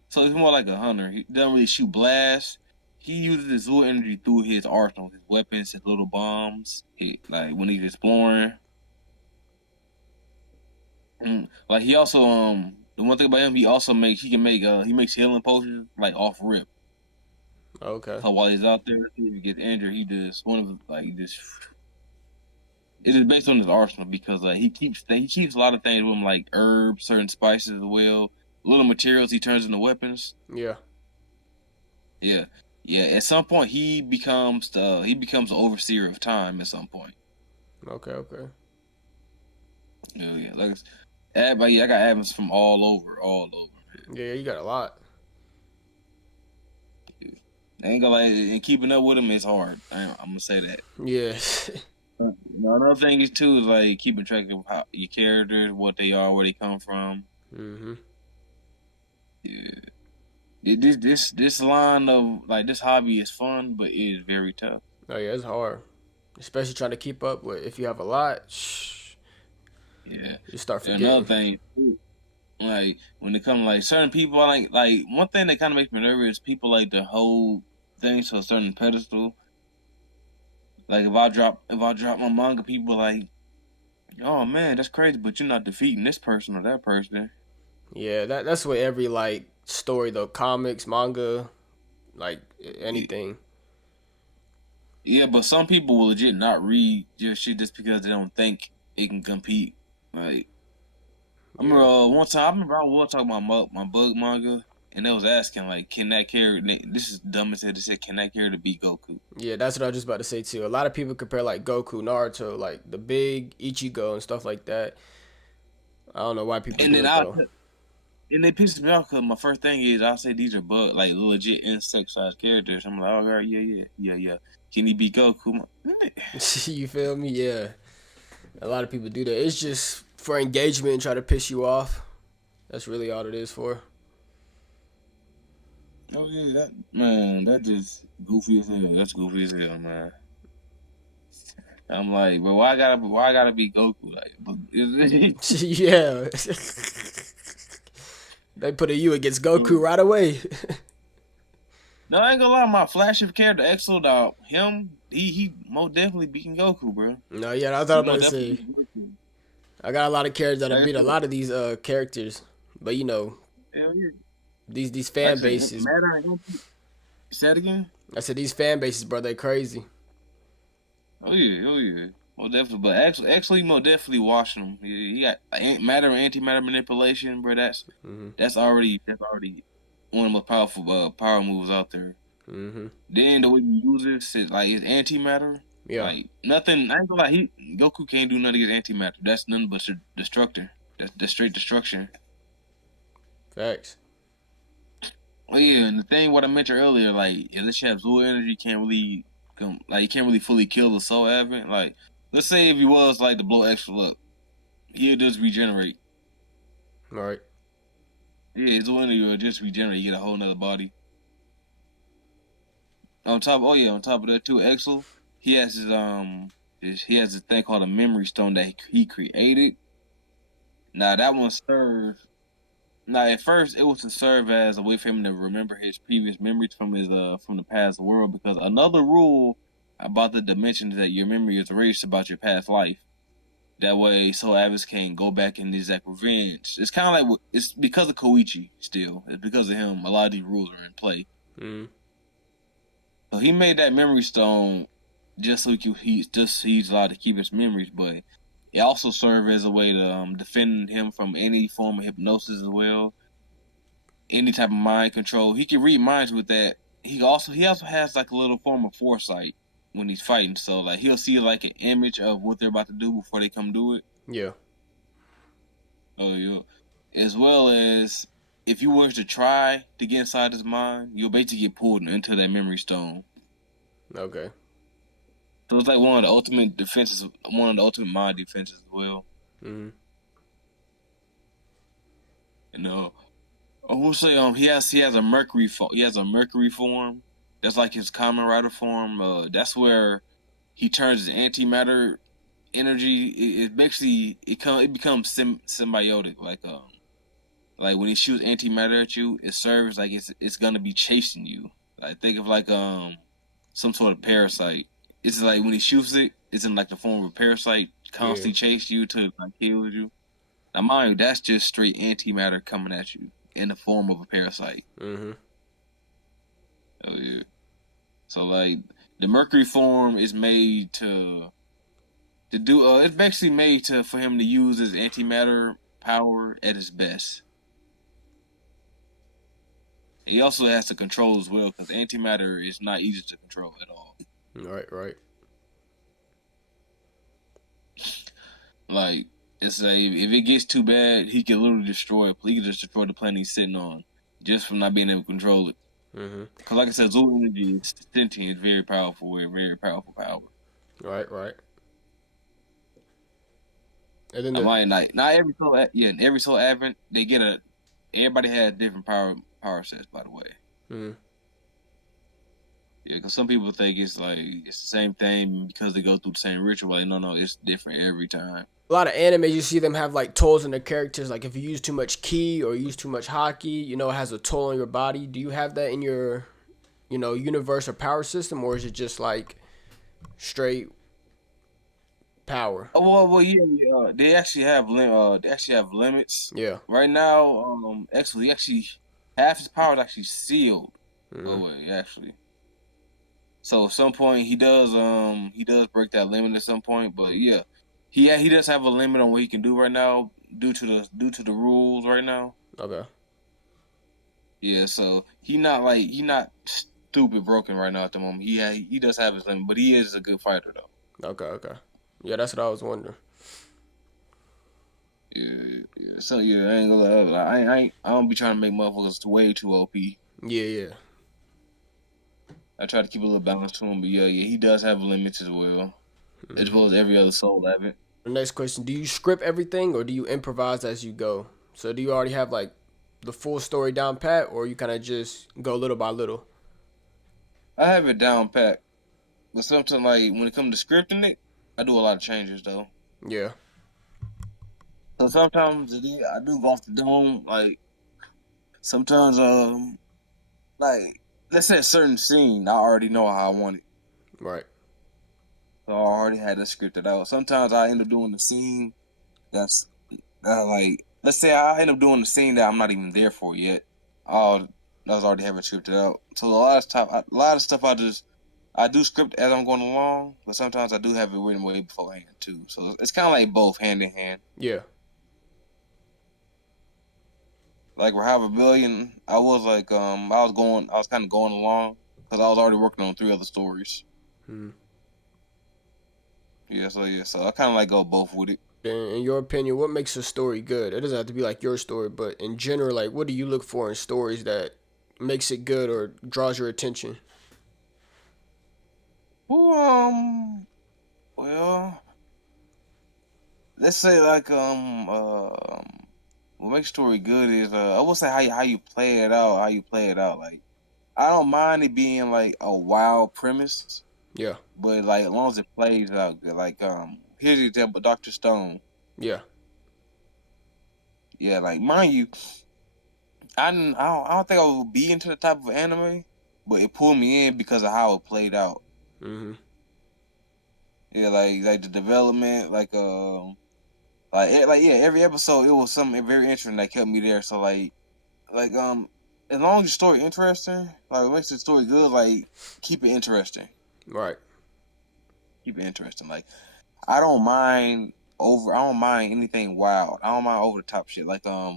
So he's more like a hunter. He doesn't really shoot blasts. He uses his Zul energy through his arsenal, his weapons, his little bombs. Like when he's exploring. Like he also the one thing about him he makes healing potions like off rip. Okay. So while he's out there, if he gets injured, he just one of like he just it is based on his arsenal because he keeps a lot of things with him like herbs, certain spices as well, little materials he turns into weapons. Yeah. Yeah, yeah. At some point, he becomes the overseer of time. At some point, Okay. Okay. yeah. Like everybody, I got admins from all over, all over. Yeah. You got a lot. I ain't gonna lie, and keeping up with him is hard. I'm gonna say that. Yeah. Another thing is too is like keeping track of how your characters, what they are, where they come from. Mhm. Yeah. This line of like this hobby is fun, but it is very tough. Oh yeah, it's hard, especially trying to keep up with. If you have a lot, Yeah. you start And another forgetting. thing, like when it comes to like certain people, like one thing that kind of makes me nervous is people like to hold things to a certain pedestal. Like if I drop my manga, people like, oh man, that's crazy, but you're not defeating this person or that person. Yeah, that's what every like story though, comics, manga, like anything. Yeah, but some people will legit not read your shit just because they don't think it can compete. Like I remember Yeah. one time, I remember I was talking about my bug manga. and they was asking like, can that character? This is dumb as hell. They said, can that character beat Goku? Yeah, that's what I was just about to say too. A lot of people compare like Goku, Naruto, like the big Ichigo and stuff like that. I don't know why people And do then it though. and they pissed me off because my first thing is I say these are like legit insect sized characters. I'm like, oh right, yeah. Can he beat Goku? You feel me? Yeah. A lot of people do that. It's just for engagement and try to piss you off. That's really all it is for. Oh yeah, that man, that just goofy as hell. That's goofy as hell, man. I'm like, but why I gotta be Goku? Like, but Yeah. They put a U against Goku right away. no, I ain't gonna lie. My flagship character, Exo Dog, he most definitely beating Goku, bro. No, yeah, I thought He about to most definitely say. beating Goku. I got a lot of characters that have Like I beat a said, lot of these characters, but you know hell yeah. these Like I fan said, bases. Matter and say that again. I said these fan bases, bro, they crazy. Oh yeah. Most definitely, but actually, most definitely watching him. He got matter and antimatter manipulation, bro. Mhm. That's already one of the most powerful power moves out there. Mhm. Then the way he uses it, like his antimatter, Yeah. like nothing. I ain't gonna lie, Goku can't do nothing against antimatter. That's nothing but destructor. That's straight destruction. Facts. Oh yeah, and the thing what I mentioned earlier, like unless you have Zul energy, you can't really fully kill the Soul Advent. Like let's say if he was like to blow extra up, he'll just regenerate. All right. Yeah, his Zul energy will just regenerate. You get a whole nother body. On top of that too, Exel, he has he has this thing called a memory stone that he created. Now that one serves. Now at first it was to serve as a way for him to remember his previous memories from the past world because another rule about the dimension is that your memory is erased about your past life. That way, so Avis can go back and exact revenge. It's kind of like it's because of Koichi. Still, it's because of him. A lot of these rules are in play. Mhm. So he made that memory stone just so he's allowed to keep his memories, but it also served as a way to defend him from any form of hypnosis as well, any type of mind control. He can read minds with that. He also has like a little form of foresight when he's fighting. So like he'll see like an image of what they're about to do before they come do it. Yeah. Oh yeah. As well as if you were to try to get inside his mind, you'll basically get pulled into that memory stone. Okay. So it's like one of the ultimate defenses, one of the ultimate mind defenses as well. Mhm. And I will say he has a Mercury form. That's like his common rider form. That's where he turns his antimatter energy. It basically it becomes symbiotic. Like when he shoots antimatter at you, it serves like it's gonna be chasing you. Like think of like some sort of parasite. It's like when he shoots it, it's in like the form of a parasite, Yeah. constantly chase you to like kill you. Now mind you, that's just straight antimatter coming at you in the form of a parasite. Mhm. Oh yeah. So like the mercury form is made to do it's basically made to for him to use his antimatter power at his best. He also has to control as well because antimatter is not easy to control at all. Right. Right. Like it's a if it gets too bad, he can literally he can just destroy the planet he's sitting on just from not being able to control it. Mhm. Because like I said, Zulu energy is sentient, it's very powerful, a very powerful power. Right. Right. And then I the might not every every soul advent they get a everybody has different power sets by the way. mhm. Yeah, because some people think it's like it's the same thing because they go through the same ritual. Like no, it's different every time. a lot of anime you see them have like tolls in their characters. Like if you use too much ki or use too much haki, it has a toll on your body. Do you have that in your universe or power system, or is it just like straight power? Oh yeah. They actually have limits. Yeah. Right now, actually half his power is actually sealed Mhm. away. Actually, so at some point he does break that limit at some point. But yeah, he does have a limit on what he can do right now due to the rules right now. Okay. Yeah, so he not stupid broken right now at the moment. He does have his limit, but he is a good fighter though. Okay, okay. Yeah, that's what I was wondering. Yeah, yeah. So yeah, I ain't gonna lie. I don't be trying to make motherfuckers way too OP. Yeah, yeah. I try to keep a little balance to him, but yeah, he does have limits as well as every other soul have it. The next question: do you script everything or do you improvise as you go? So do you already have like the full story down pat, or you kind of just go little by little? I have it down pat, but sometimes like when it comes to scripting it, I do a lot of changes though. Yeah, So sometimes I do go off the dome. Like sometimes, like let's say a certain scene, I already know how I want it, right. so I already had it scripted out. Sometimes I end up doing the scene that's like let's say I end up doing the scene that I'm not even there for yet. Oh, I was already having it scripted out. So a lot of stuff I do script as I'm going along, but sometimes I do have it written way beforehand too. So it's kind of like both hand in hand. Yeah. Like Rahab Rebellion, I was kind of going along because I was already working on three other stories. Hmm. So I kind of like go both with it. In your opinion, what makes a story good? It doesn't have to be like your story, but in general, like what do you look for in stories that makes it good or draws your attention? Well, well, let's say what makes story good is I would say how you play it out, Like I don't mind it being like a wild premise, Yeah, but like as long as it plays out good. Like here's the example, Doctor Stone. yeah, Yeah, like mind you, I don't think I would be into the type of anime, but it pulled me in because of how it played out. hmm, Yeah, like the development, like yeah, every episode it was something very interesting that kept me there. So like as long as the story interesting, like what makes the story good, like keep it interesting. right, Keep it interesting. Like I don't mind anything wild. I don't mind over the top shit. Like though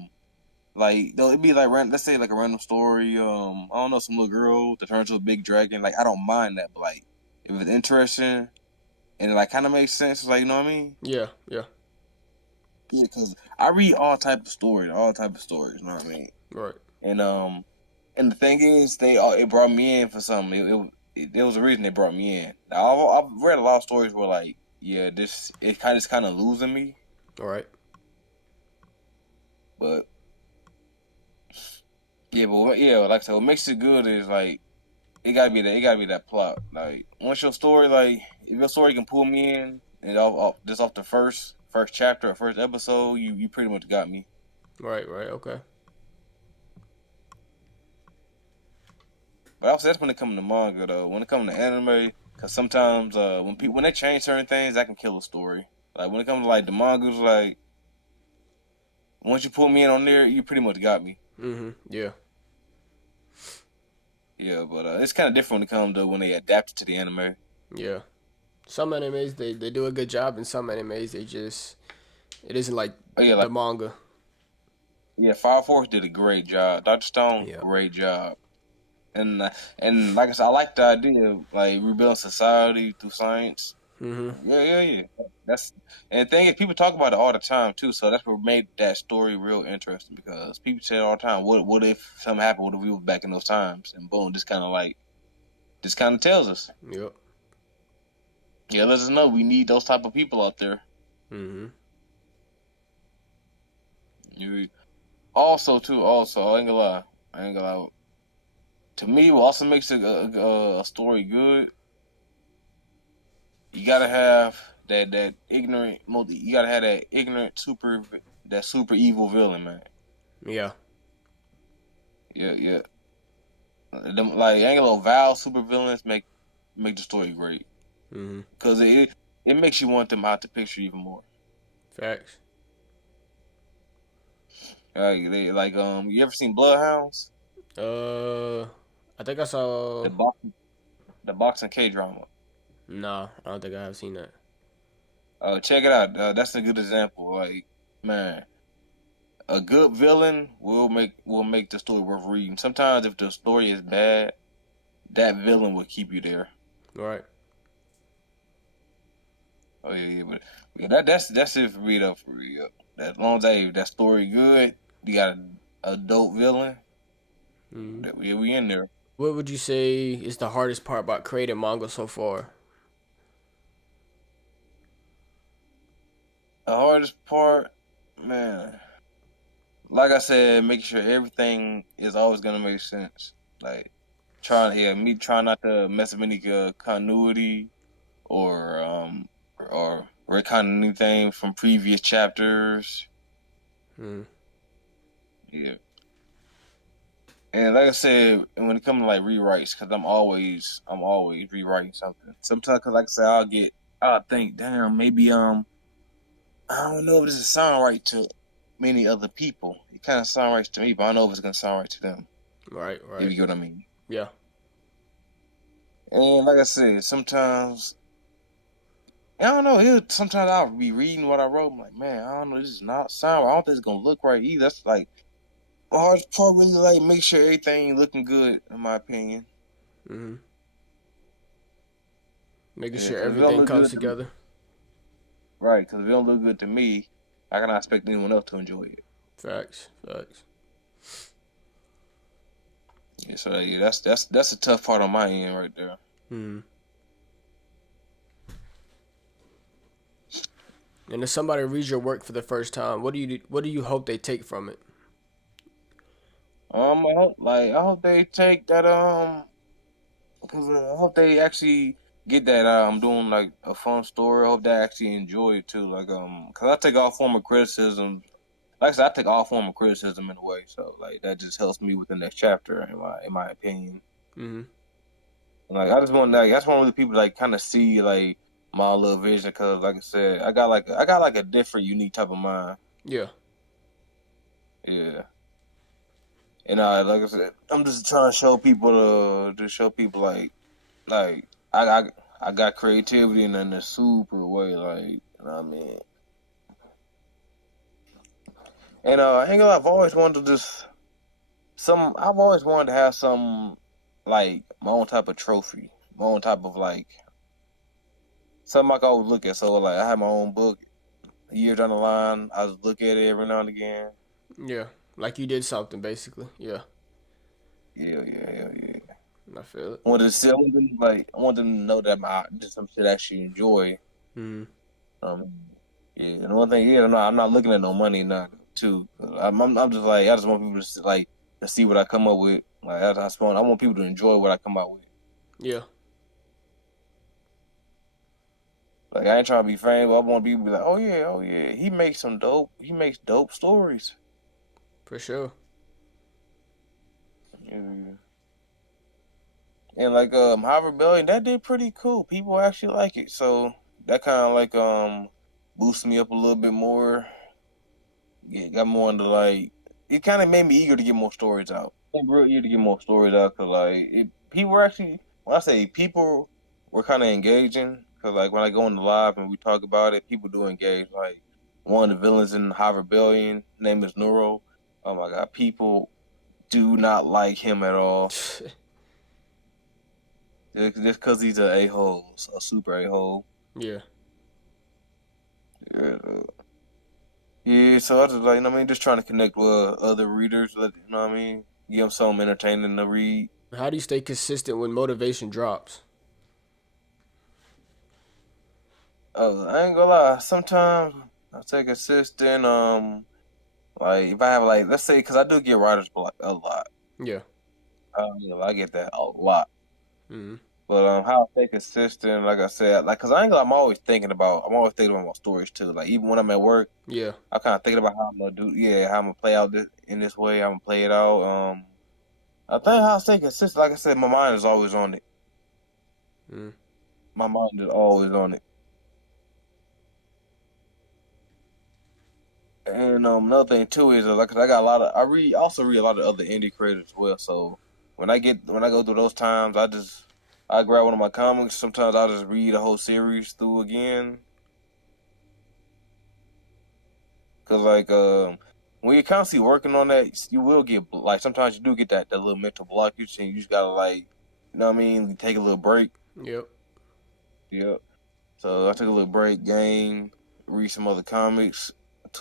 it'd be like let's say like a random story. I don't know, some little girl that turns into a big dragon. Like I don't mind that, but like if it's interesting and it like kind of makes sense, like you know what I mean? yeah, yeah, Yeah, because I read all type of stories, You know what I mean? right, And and the thing is, it brought me in for something. There was a reason they brought me in. I've read a lot of stories where like yeah, this it kind of losing me, all right, but yeah, like I said, what makes it good is like it gotta be that plot. Like once your story, like if your story can pull me in and just off the first chapter or first episode, you pretty much got me. right, right, okay, But also that's when it comes to manga though. When it comes to anime, because sometimes when they change certain things, that can kill a story. Like when it comes to like the mangas, like once you pull me in on there, you pretty much got me. hmm, yeah, Yeah, but it's kind of different when it comes to when they adapt it to the anime. yeah. Some animes they do a good job, and some animes they just it isn't like Oh yeah, the like manga. yeah, Fire Force did a great job. Doctor Stone, Yeah. great job. And like I said, I like the idea of like rebuilding society through science. Hmm. Yeah. That's and the thing is, people talk about it all the time too. So that's what made that story real interesting because people say it all the time, what if something happened? What if we were back in those times? And boom, this kind of tells us, Yep. yeah, lets us know we need those type of people out there. Hmm. You also I ain't gonna lie. To me, what also makes a story good, you gotta have that ignorant, you gotta have that ignorant that super evil villain, man. Yeah. Yeah. Them like Angelo Val super villains make the story great Hmm. because it makes you want them out the picture even more. Facts. You ever seen Bloodhounds? Uh, I think I saw. The box the boxing K drama. Nah, I don't think I have seen that. Check it out. That's a good example. Like man, a good villain will make the story worth reading. Sometimes if the story is bad, that villain will keep you there. Right. Oh yeah, but yeah, that's it for me though. For real, as long as that story good, you got a dope villain. Mm-hmm. That we in there. What would you say is the hardest part about creating manga so far? The hardest part, man, like I said, making sure everything is always gonna make sense. Like me trying not to mess up any continuity or retcon anything from previous chapters. Mm. Yeah. And like I said, when it comes to like rewrites, because I'm always rewriting something. Sometimes, cause like I said, I'll think, damn, maybe I don't know if this is sound right to many other people. It kind of sound right to me, but I don't know if it's gonna sound right to them. Right. If Right. you get what I mean. Yeah. And like I said, sometimes I don't know. Sometimes I'll be reading what I wrote. I'm like, man, I don't know. This is not sound right. I don't think it's gonna look right either. That's like the hardest part. Really, like make sure everything looking good, in my opinion. Mm-hmm. Making Yeah, sure because if it don't everything look comes good, together. right? Because if it don't look good to me, I cannot expect anyone else to enjoy it. Facts. Facts. Yeah, so yeah, that's a tough part on my end right there. Hmm. And if somebody reads your work for the first time, what do you hope they take from it? I hope they take that because I hope they actually get that I'm doing like a fun story. I hope they actually enjoy it too. Like because I take all form of criticism. Like I said, I take all form of criticism in a way. So like that just helps me with the next chapter in my opinion. Mm-hmm. Like I just want like that's one of the people like kind of see like my little vision because like I said, I got like a different unique type of mind. Yeah. Yeah. And like I said, I'm just trying to show people to show people like I got creativity in a super way, like you know what I mean. And I ain't gonna lie, I've always wanted to just I've always wanted to have some like my own type of trophy, my own type of like something I can always look at. So like I have my own book. Years down the line, I just look at it every now and again. Yeah. Like you did something basically. Yeah. Yeah, yeah, yeah, yeah. I feel it. I want them to know that my just some shit I actually enjoy. Mm-hmm. Um, yeah, and one thing, yeah, I'm not looking at no money now too. I'm just like I just want people to like to see what I come up with. Like I want people to enjoy what I come out with. Yeah. Like I ain't trying to be famous, but I want people to be like, oh yeah, he makes dope stories. For sure. Yeah. And like High Rebellion, that did pretty cool. People actually like it, so that kind of like boosted me up a little bit more. Yeah, got more into like it kind of made me eager to get more stories out. I'm real eager to get more stories out because people were actually when I say people were kind of engaging because like when I go in the live and we talk about it, people do engage. Like one of the villains in High Rebellion, name is Neuro. Oh my god, people do not like him at all. Just because he's a hole, a super a hole. Yeah. Yeah, yeah, so I just like, you know what I mean, just trying to connect with other readers, you know what I mean, give them something entertaining to read. How do you stay consistent when motivation drops? I ain't gonna lie, sometimes I take assistant, like if I have like, let's say, because I do get writer's block a lot. Yeah. I get that a lot. Mm-hmm. But how I stay consistent, like I said, like, cause I ain't gonna, I'm always thinking about my stories too. Like even when I'm at work, Yeah. I'm kind of thinking about how I'm gonna how I'm gonna play out this in this way. I'm gonna play it out. I think how I stay consistent, like I said, my mind is always on it. Mm-hmm. My mind is always on it. And another thing too is like 'cause I got a lot of also read a lot of other indie creators as well. So when I go through those times, I grab one of my comics. Sometimes I just read the whole series through again. Cause like when you're constantly working on that, you will get like sometimes you do get that little mental block. You just gotta like, you know what I mean? Take a little break. Yep. Yep. So I took a little break, game, read some other comics,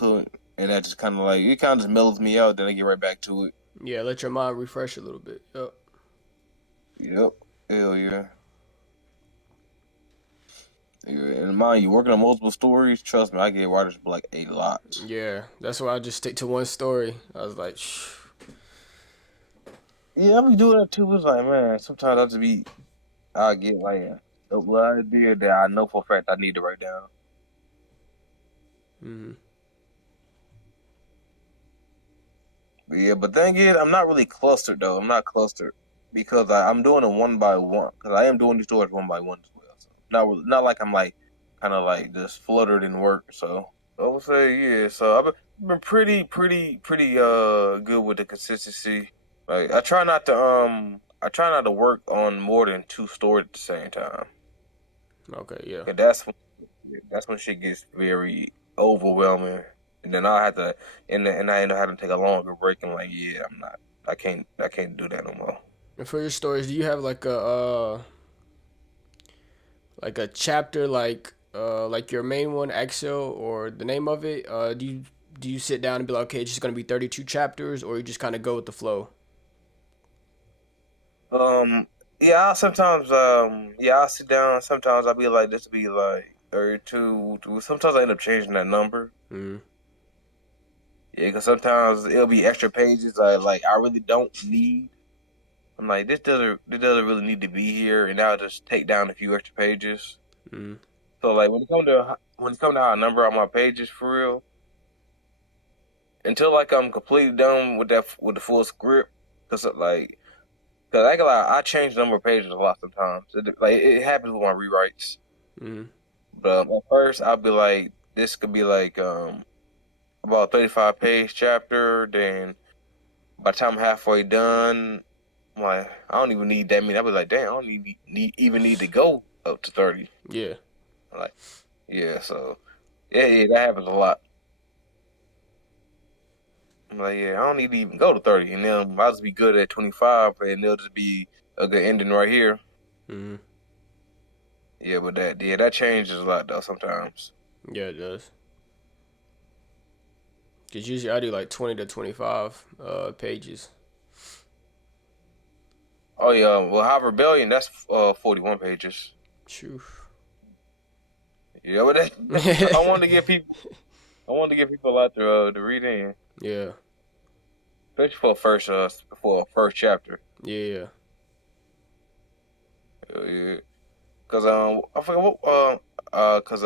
and that just kind of like it kind of just mellows me out. Then I get right back to it. Yeah, let your mind refresh a little bit. Yep. Yep. Hell yeah. Yeah. And mind you, working on multiple stories, trust me, I get writer's block a lot. Yeah, that's why I just stick to one story. I was like, shh. Yeah, I be doing that too. It's like, man, sometimes I get like a little idea that I know for a fact I need to write down. Mm-hmm. But yeah, but thing is, I'm not really clustered though. I'm not clustered because I'm doing it one by one. Because I am doing these stories one by one as well. So not like I'm like kind of like just fluttered in work. So I would say yeah. So I've been pretty good with the consistency. Like I try not to work on more than two stories at the same time. Okay, yeah. 'Cause that's when shit gets very overwhelming, and then I have to, and I end up having to take a longer break. I'm like, yeah, I can't do that no more. And for your stories, do you have like a chapter like your main one, Excel, or the name of it? Do you sit down and be like, okay, it's just gonna be 32 chapters, or you just kind of go with the flow? Um, yeah, I'll sit down. Sometimes I'll be like, this will be like 32. Sometimes I end up changing that number. Mm-hmm. Yeah, because sometimes it'll be extra pages I really don't need. I'm like, this doesn't really need to be here, and I'll just take down a few extra pages. Mm-hmm. So like when it come to how I number out my pages for real, until like I'm completely done with the full script, cause I ain't gonna lie, I change the number of pages a lot sometimes. It happens with my rewrites. Mm-hmm. But at first I'll be like, this could be like about 35 page chapter. Then by the time I'm halfway done, I'm like, I don't even need that many. I'll be like, damn, I don't even need to go up to 30. Yeah. I'm like, yeah, so yeah, that happens a lot. I'm like, yeah, I don't need to even go to 30, and then I'll just be good at 25, and they'll just be a good ending right here. Mm-hmm. Yeah, but that changes a lot though sometimes. Yeah, it does. Cause usually I do like 20 to 25 pages. Oh yeah, well, High Rebellion that's 41 pages. Phew. Yeah, but I wanted to give people I wanted to give people a lot to read in, Yeah. especially for a first chapter. Yeah. Yeah, cause I forgot what cause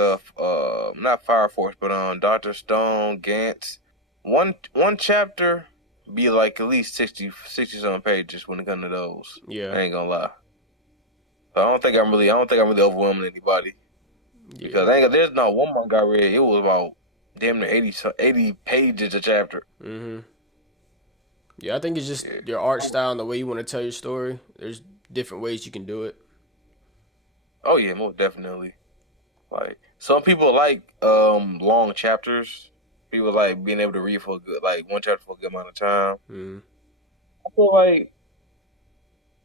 not Fire Force but Doctor Stone Gantz one chapter be like at least 60 something pages when it comes to those. Yeah. I ain't gonna lie. So I don't think I'm really overwhelming anybody Yeah. because there's not one manga I read. It was about damn near 80 pages a chapter. Mm-hmm. Yeah, I think it's just Yeah. your art style and the way you want to tell your story. There's different ways you can do it. Oh yeah, most definitely. Like some people like long chapters. People like being able to read for a good like one chapter for a good amount of time. Mm-hmm. I feel like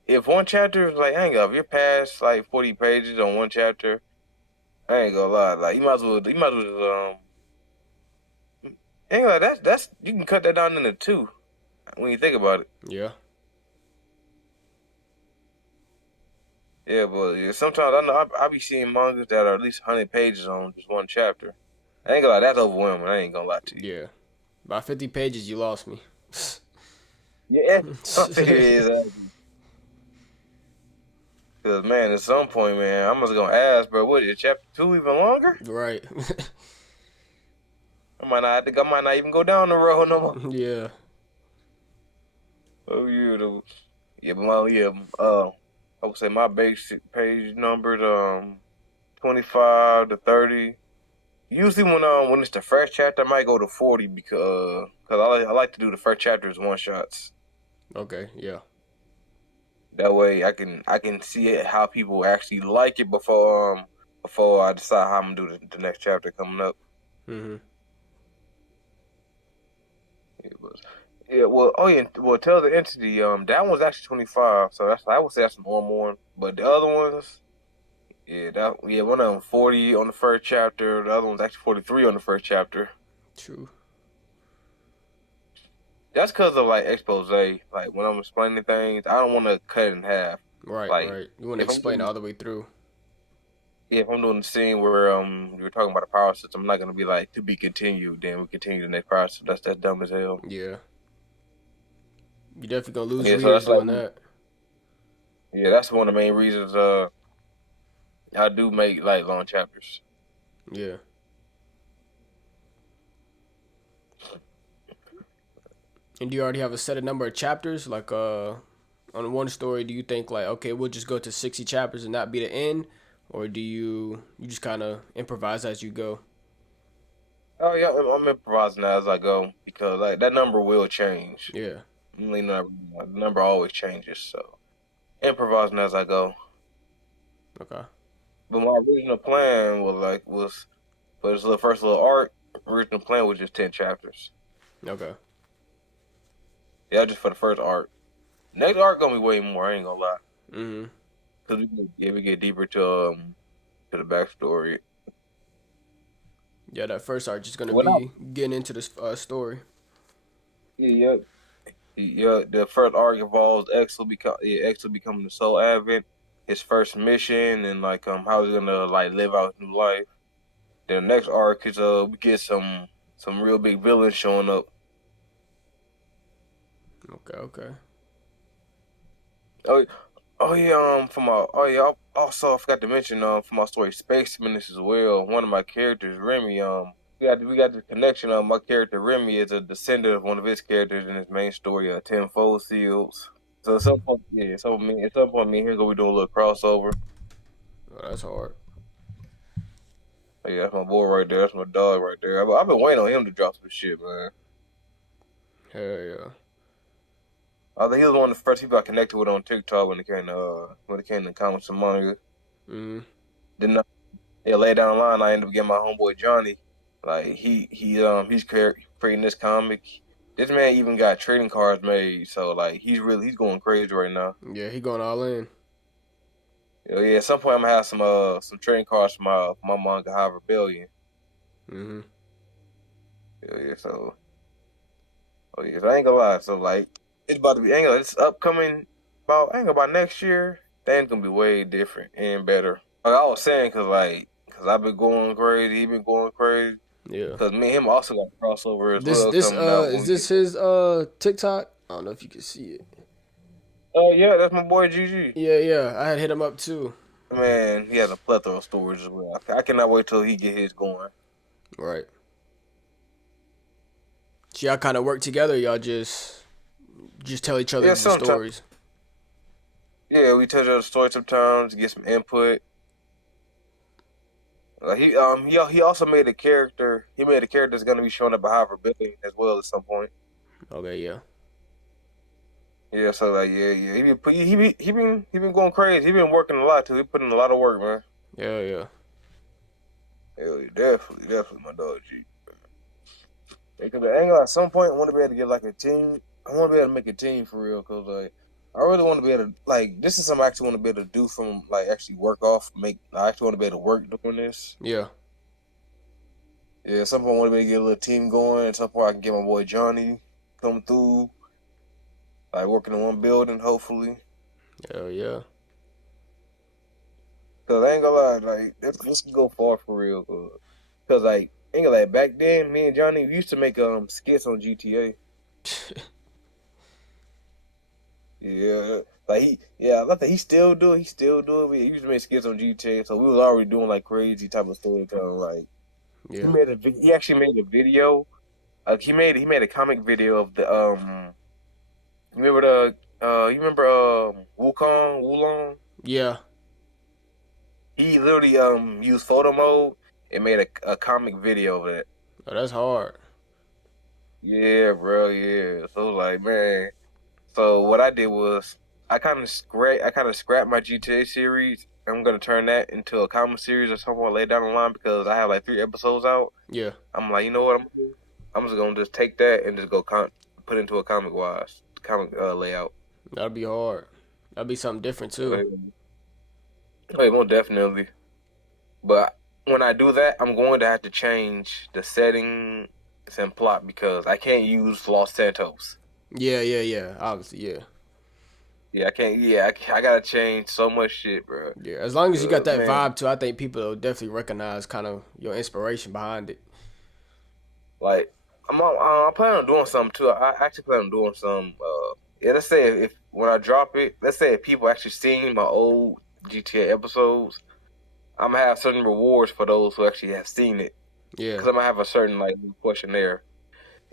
if one chapter is like, I ain't gonna, if you're past like 40 pages on one chapter, I ain't gonna lie, like you might as well ain't gonna lie, that's you can cut that down into two when you think about it. Yeah. Yeah, but yeah, sometimes I know I be seeing mangas that are at least 100 pages on just one chapter. I ain't gonna lie, that's overwhelming. I ain't gonna lie to you. Yeah. By 50 pages, you lost me. Yeah, it is. Cause man, at some point, man, I'm just gonna ask, bro, what is chapter two even longer? Right. I might not even go down the road no more. Yeah. Oh yeah, yeah, but I would say my basic page numbers 25 to 30. Usually when it's the first chapter, I might go to 40 because I like to do the first chapters one shots. Okay. Yeah. That way I can see it how people actually like it before I decide how I'm gonna do the next chapter coming up. Mm-hmm. Yeah, Yeah, well, oh yeah, well, Tales of Entity, that one's actually 25, so I would say that's a normal one. But the other ones, one of them 40 on the first chapter, the other one's actually 43 on the first chapter. True. That's because of like expose. Like when I'm explaining things, I don't want to cut it in half. Right, Like right. You want to if I'm explain it doing, all the way through. yeah, if I'm doing the scene where you're talking about a power system, I'm not gonna be like to be continued. Then we continue the next power system. That's dumb as hell. Yeah. You definitely gonna lose Yeah, so readers that's like doing that. yeah, that's one of the main reasons. I do make like long chapters. Yeah. And do you already have a set number of chapters? Like on one story, do you think like okay, we'll just go to 60 chapters and not be the end, or do you just kind of improvise as you go? Oh yeah, I'm improvising as I go because like that number will change. Yeah. The number always changes. So improvising as I go. Okay. But my original plan was for this first little arc. Original plan was just 10 chapters. Okay. Yeah, just for the first arc. Next arc gonna be way more. I ain't gonna lie, Mhm. because we get deeper to the backstory. Yeah, that first arc is gonna Well, not be getting into this story. yeah, yeah. The first arc involves X will becoming the sole advent, his first mission, and like how he's gonna like live out his new life. Then the next arc is we get some real big villains showing up. Okay. Okay. Oh, oh yeah, for my oh yeah. Also, I forgot to mention for my story, Space Menace as well. One of my characters, Remy. We got the connection. My character Remy is a descendant of one of his characters in his main story, Tenfold Seals. So at some point, yeah, at some point, me and him gonna be doing a little crossover. Oh, that's hard. Oh, yeah, that's my boy right there. That's my dog right there. I've been waiting on him to drop some shit, man. Hell yeah. I think he was one of the first people I connected with on TikTok when it came to comics and manga. Mhm. Then yeah, later down the line, I ended up getting my homeboy Johnny. Like he's creating this comic. This man even got trading cards made, so like he's going crazy right now. Yeah, he going all in. Yeah, at some point I'm gonna have some trading cards for my manga High Rebellion. Mhm. Yeah, so so I ain't gonna lie. So like it's about to be it's upcoming about I ain't gonna about next year. Things gonna be way different and better. Like I was saying, cause I've been going crazy, he been going crazy. Yeah. Cause me and him also got a crossover as This well this coming out when is we get. this his TikTok? I don't know if you can see it. Oh yeah, that's my boy GG. Yeah, yeah. I had hit him up too. Man, he has a plethora of stories as well. I cannot wait till he get his going. Right. So y'all kind of work together. Y'all just tell each other Yeah, the sometimes. stories. Yeah, we touch on the story sometimes, get some input. He also made a character. He made a character that's gonna be showing up behind for Billy as well at some point. Okay, yeah. Yeah, so like yeah. He been going crazy. He been working a lot too. He put in a lot of work, man. Yeah, yeah. Yeah, definitely my dog G. Because I ain't gonna, at some point I want to be able to get like a team. I want to be able to make a team for real. Cause like I really want to be able to like this is something I actually want to be able to do from like actually work off. I actually want to be able to work doing this. Yeah. Yeah, at some point I want to be able to get a little team going. At some point I can get my boy Johnny come through, like working in one building, hopefully. Hell yeah. Cause I ain't gonna lie, like this can go far for real. Cause like ain't gonna lie, back then me and Johnny we used to make skits on GTA. Yeah, I thought he still do it. He still do it. We used to make skits on GTA, so we was already doing like crazy type of storytelling. Like Yeah. he actually made a video. He made a comic video of the you remember Wulong? Yeah. He literally used photo mode and made a comic video of it. Oh, that's hard. Yeah, bro. Yeah. So it was like, man. So what I did was I kind of scrapped my GTA series. I'm gonna turn that into a comic series or somewhere later down the line because I have like 3 episodes out. Yeah. I'm like, you know what I'm gonna do? I'm just gonna take that and just go put into a comic layout. That'd be hard. That'd be something different too. Hey, most definitely. But when I do that, I'm going to have to change the settings and plot because I can't use Los Santos. Yeah. Obviously, yeah. Yeah, I can't. Yeah, I gotta change so much shit, bro. Yeah. As long as you got that Man, vibe too, I think people will definitely recognize kind of your inspiration behind it. like I plan on doing something too. I actually plan on doing some. Yeah, let's say if when I drop it, let's say if people actually seen my old GTA episodes, I'm gonna have certain rewards for those who actually have seen it. Yeah. Because I'm gonna have a certain like questionnaire,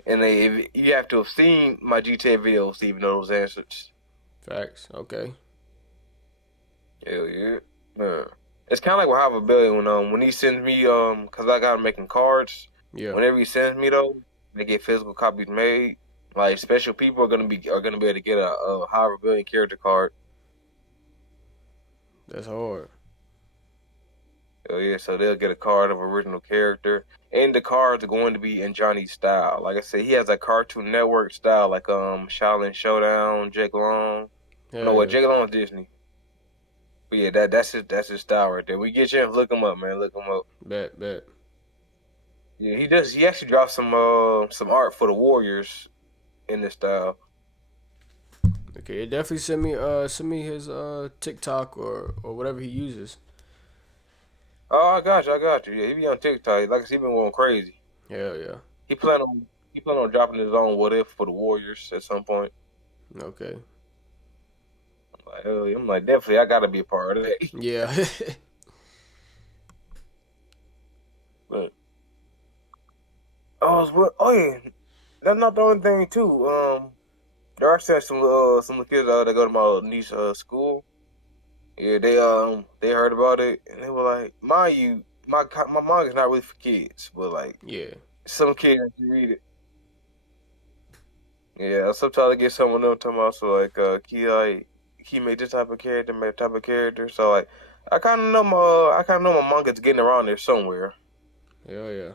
and if you have to have seen my GTA videos to even know those answers. Facts. Okay. Hell yeah. Yeah. It's kind of like with Hava Billy when he sends me because I got him making cards. Yeah. Whenever he sends me those, they get physical copies made. Like special people are gonna be able to get a Hava Billy character card. That's hard. Hell yeah, so they'll get a card of original character, and the cards are going to be in Johnny's style. Like I said, he has a Cartoon Network style, like Shaolin Showdown, Jake Long. Hell No, what yeah. Jake Long is Disney. But yeah, that's his style right there. We get you, look him up, man. Look him up. Bet. Yeah, he does. He actually dropped some art for the Warriors in this style. Okay. Definitely send me his TikTok or whatever he uses. Oh, I got you. Yeah, he be on TikTok. Like I said, he been going crazy. Hell yeah. He plan on he plan on dropping his own what if for the Warriors at some point. Okay. Like, I'm like, definitely, I gotta be a part of that. Yeah. But oh yeah, that's not the only thing too. There are some little kids out that go to my niece school. Yeah, they heard about it and they were like, mind you, my manga is not really for kids, but like yeah. some kids actually read it. Yeah, sometimes I get someone else talking about so he made this type of character, made that type of character. So like I kind of know my manga's getting around there somewhere. Hell yeah.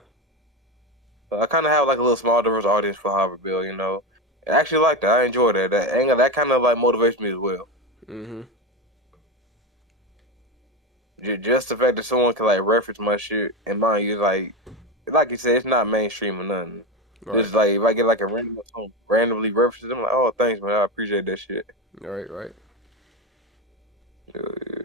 So I kind of have like a little small diverse audience for Harvardville, you know. I actually like that. I enjoy that. That kind of like motivates me as well. Mhm. Just the fact that someone can like reference my shit and mind you, like you said, it's not mainstream or nothing. Right. Just like if I get like a random song randomly references, I'm like, oh, thanks, man. I appreciate that shit. Right. Yeah, yeah.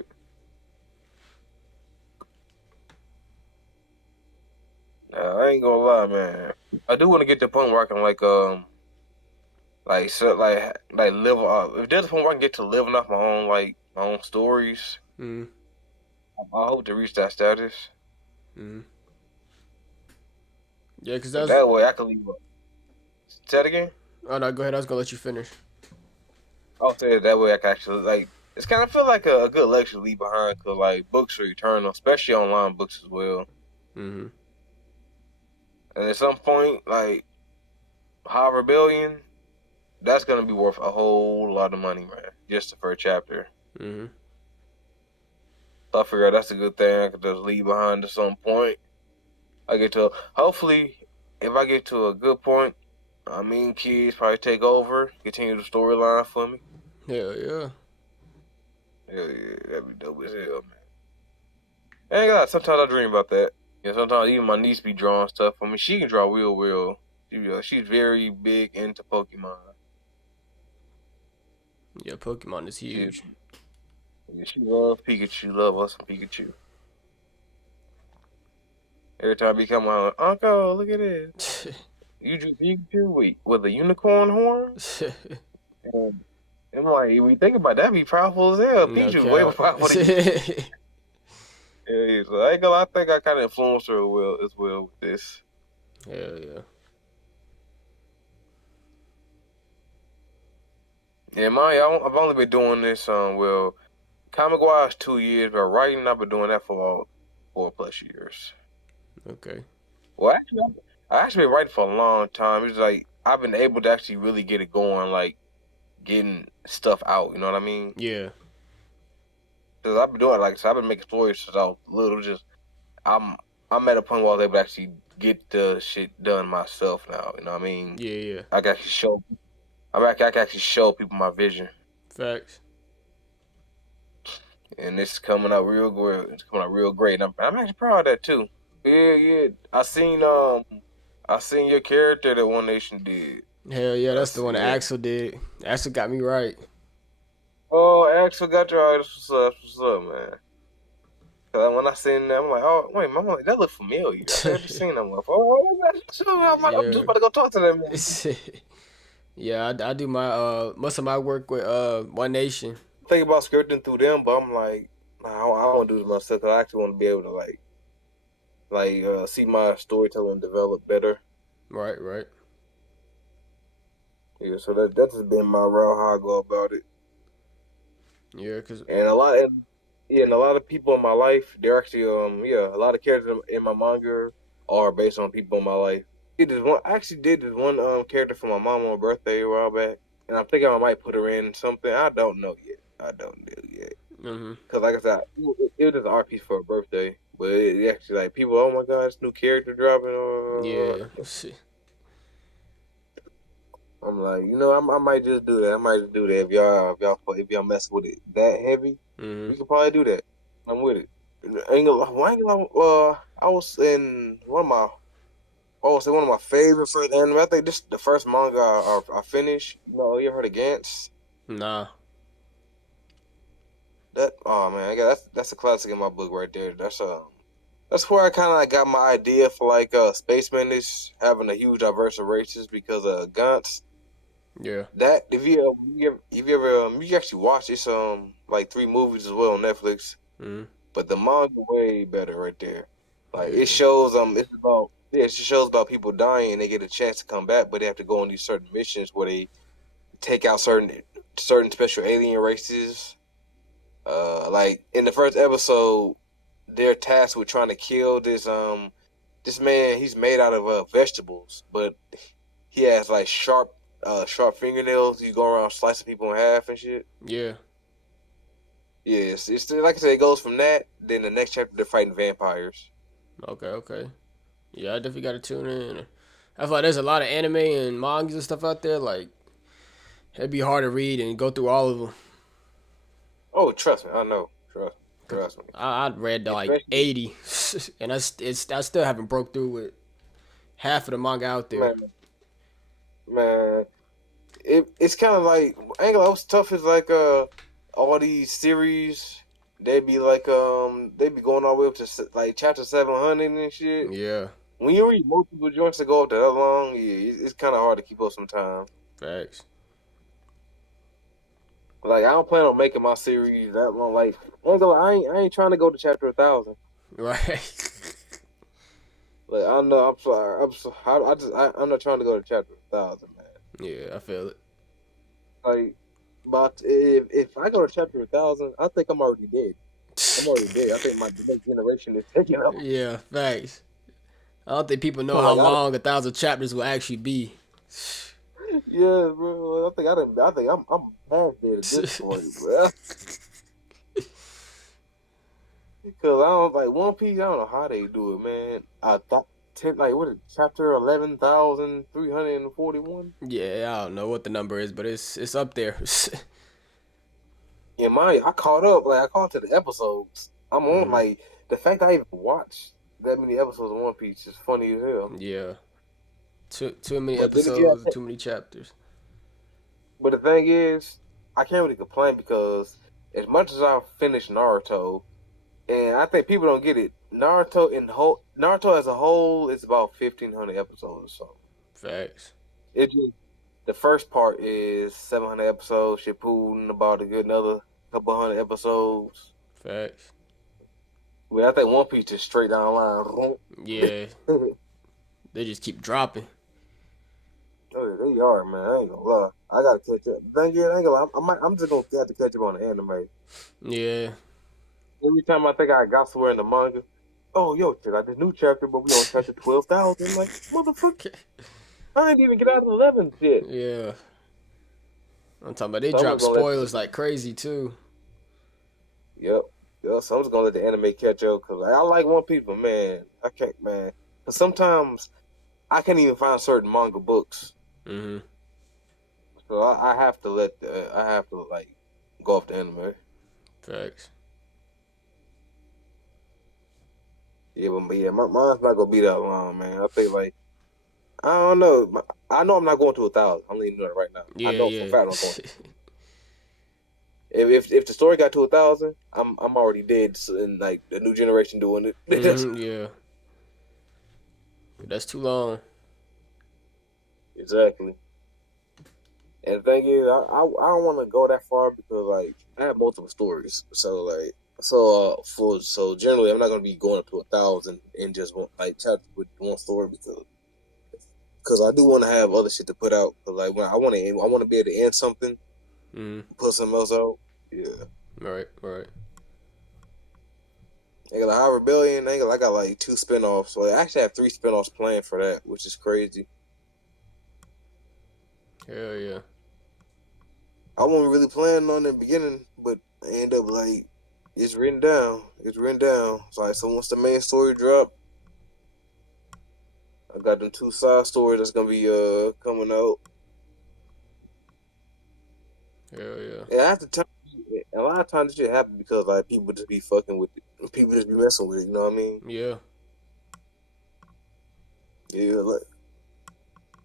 Nah, I ain't gonna lie, man. I do want to get to the point where I can like live off. If there's a point where I can get to living off my own stories, Mhm. I hope to reach that status. Mhm. Yeah, cause So that's. that way I can leave. Say that again. Oh no, go ahead. I was gonna let you finish. I'll say it that way I can actually like. It's kind of feel like a good legacy to leave behind because like books are eternal, especially online books as well. Mhm. And at some point, like High Rebellion, that's gonna be worth a whole lot of money, man, just the first chapter. Mhm. So I figure that's a good thing I could just leave behind at some point. I get to hopefully if I get to a good point, I mean kids probably take over, continue the storyline for me. Hell yeah. Yeah, that'd be dope as hell, man. And God, sometimes I dream about that. Yeah, sometimes even my niece be drawing stuff for me. She can draw real well. She's very big into Pokemon. Yeah, Pokemon is She huge. yeah, she loves Pikachu. Love us some Pikachu. Every time I come on, Uncle, look at this. You drew Pikachu with a unicorn horn? And I'm like, when you think about that, be powerful as hell. No Pikachu's way more cap. powerful than you. Yeah, so I ain't gonna lie, I think I kind of influenced her as well with this. Hell yeah. Yeah, I've only been doing this, comic wise 2 years, but writing I've been doing that for about 4+ years. Okay. Well, actually, I actually been writing for a long time. It's like I've been able to actually really get it going, like getting stuff out. You know what I mean? Yeah. Because I've been doing I've been making stories since I was little. I'm I'm at a point where I was able to actually get the shit done myself now. You know what I mean? Yeah, yeah. I can actually show. I can actually show people my vision, Facts. and it's coming out real good. It's coming out real great. And I'm actually proud of that too. Yeah, yeah. I seen your character that One Nation did. Hell yeah, that's the one that Yeah. Axel did. Axel got me right. Oh, Axel got your eyes. What's up, man? Cause when I seen that, I'm like, oh wait, my mom, that look familiar. I think I just seen that one. Oh, that's true. I'm just Yeah. about to go talk to them. Yeah, I do my most of my work with One Nation. Think about scripting through them, but I'm like, nah, I don't want to do this myself. Cause I actually want to be able to see my storytelling develop better. Right, right. Yeah, so that's just been my route how I go about it. Yeah, cause And a lot of people in my life, they're actually a lot of characters in my manga are based on people in my life. I actually did this one character for my mom on her birthday a while back, and I'm thinking I might put her in something. I don't know yet. I don't know yet. mhm. Cause like I said, it was just an art piece for her birthday, but it actually like people, oh my gosh, new character dropping. Yeah. I'm like, I might just do that. I might just do that if y'all mess with it that heavy, Mhm. we could probably do that. I'm with it. I was in one of my favorite first anime. I think this the first manga I finished. You ever heard of Gantz? Nah. That oh man, that's a classic in my book right there. That's where I kind of got my idea for spacemen is having a huge diverse of races because Gantz. Yeah. That if you actually watch it's like 3 movies as well on Netflix, Mhm. but the manga way better right there. Like it Yeah. shows it just shows about people dying and they get a chance to come back, but they have to go on these certain missions where they take out certain special alien races. Like in the first episode, they're tasked with trying to kill this man. He's made out of vegetables, but he has like sharp fingernails. He go around slicing people in half and shit. Yeah. Yes, it's like I said, it goes from that. Then the next chapter, they're fighting vampires. Okay, okay. Yeah, I definitely gotta tune in. I feel like there's a lot of anime and mangas and stuff out there. Like it'd be hard to read and go through all of them. Oh, trust me, I know. Cause Trust me. I read like Especially 80, and I still haven't broke through with half of the manga out there. man, man, it's kind of like I ain't gonna lie, what's tough is like all these series. They be going all the way up to like chapter 700 and shit. Yeah, When you read multiple joints that go up to that long, yeah, it's kind of hard to keep up sometimes. facts. Like I don't plan on making my series that long. Like I ain't trying to go to chapter 1,000. Right. Like I know, I'm sorry, I'm not trying to go to chapter 1,000, man. Yeah, I feel it. Like, but if I go to chapter 1,000, I think I'm already dead. I'm already dead. I think the next generation is taking over. Yeah, facts. I don't think people know how Like long 1,000 chapters will actually be. yeah, bro. I think I'm past dead at this point, bro. Because I don't like One Piece. I don't know how they do it, man. I thought 10, like what is it, chapter 11,341. Yeah, I don't know what the number is, but it's up there. Yeah, I caught up. Like I caught to the episodes. I'm on hmm like the fact I even watched that many episodes of One Piece is funny as hell. Yeah, too many But then again, episodes, too many chapters. but the thing is, I can't really complain because as much as I finished Naruto, and I think people don't get it, Naruto as a whole is about 1,500 episodes or something. Facts. It just the first part is 700 episodes. Shippuden about a good another couple hundred episodes. Facts. But I think One Piece is straight down the line. Yeah, they just keep dropping. Oh, they are, man. I ain't gonna lie. I gotta catch up. The thing is, I ain't gonna lie. I'm just gonna have to catch up on the anime. Yeah. Every time I think I got somewhere in the manga, oh, yo, check out this new chapter, but we on chapter 12,000. I'm like, motherfucker, I ain't even get out of 11 yet. Yeah. I'm talking about they So I'm drop just gonna let spoilers like crazy too. yep. So I'm just gonna let the anime catch up because I like One Piece, but man, I can't, man. Cause sometimes I can't even find certain manga books, Mm-hmm. so I have to I have to like go off the anime. Facts. Yeah, but yeah, mine's not gonna be that long, man. I think like I don't know. I know I'm not going to 1,000. I'm letting you know that right now. I Yeah, know for a yeah. fact I'm not going. If the story got to 1,000, I'm already dead. And like the new generation doing it. That's Mm-hmm. Yeah. That's too long. exactly. And the thing is, I don't want to go that far because like I have multiple stories. So like so generally I'm not gonna be going up to 1,000 and just want like chapter with one story because I do want to have other shit to put out. Cause like when I want to be able to end something, Mm-hmm. put something else out. Yeah. Right, right. I got like High Rebellion. I got like 2 spinoffs. So I actually have 3 spinoffs planned for that, which is crazy. Hell yeah. I wasn't really planning on it in the beginning, but I end up like it's written down. It's written down. So like, so once the main story drop, I got them 2 side stories that's gonna be coming out. Hell yeah. And I have to tell you, a lot of times this shit happen because like people just be fucking with it. People just be messing with it. You know what I mean? Yeah. Yeah. Like,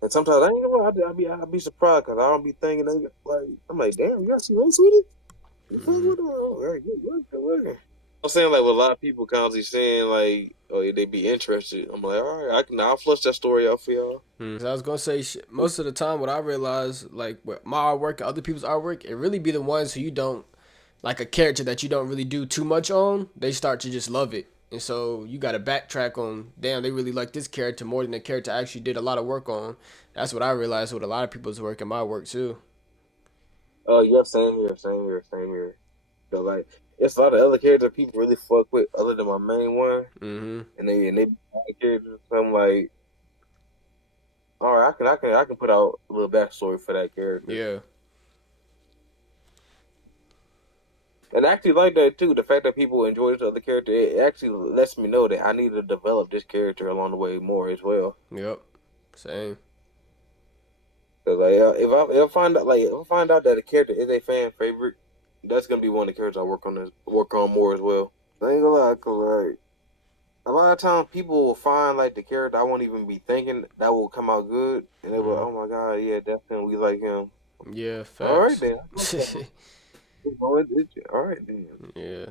and sometimes I ain't know what I be surprised because I don't be thinking like I'm like, damn, you got some race with it? You fuck Mm-hmm. with it? All right, good working. I'm saying like what a lot of people constantly saying like, oh yeah, they be interested. I'm like, all right, I'll flush that story out for y'all. So I was gonna say, most of the time, what I realize, like with my artwork and other people's artwork, it really be the ones who you don't like a character that you don't really do too much on. They start to just love it, and so you got to backtrack on. Damn, they really like this character more than the character I actually did a lot of work on. That's what I realized with a lot of people's work and my work too. Oh yeah, same here. So like, it's a lot of other characters people really fuck with other than my main one, Mm-hmm. and they be side characters. So I'm like, all right, I can put out a little backstory for that character. Yeah. And I actually like that too. The fact that people enjoy this other character, it actually lets me know that I need to develop this character along the way more as well. Yep. Same. Cause like if I find out that a character is a fan favorite, that's gonna be one of the characters I work on more as well. I ain't gonna lie, cause like a lot of times people will find like the character I won't even be thinking that will come out good, and they will, Mm-hmm. oh my god, yeah, definitely we like him. Yeah. All right Facts. then, all right then. Yeah.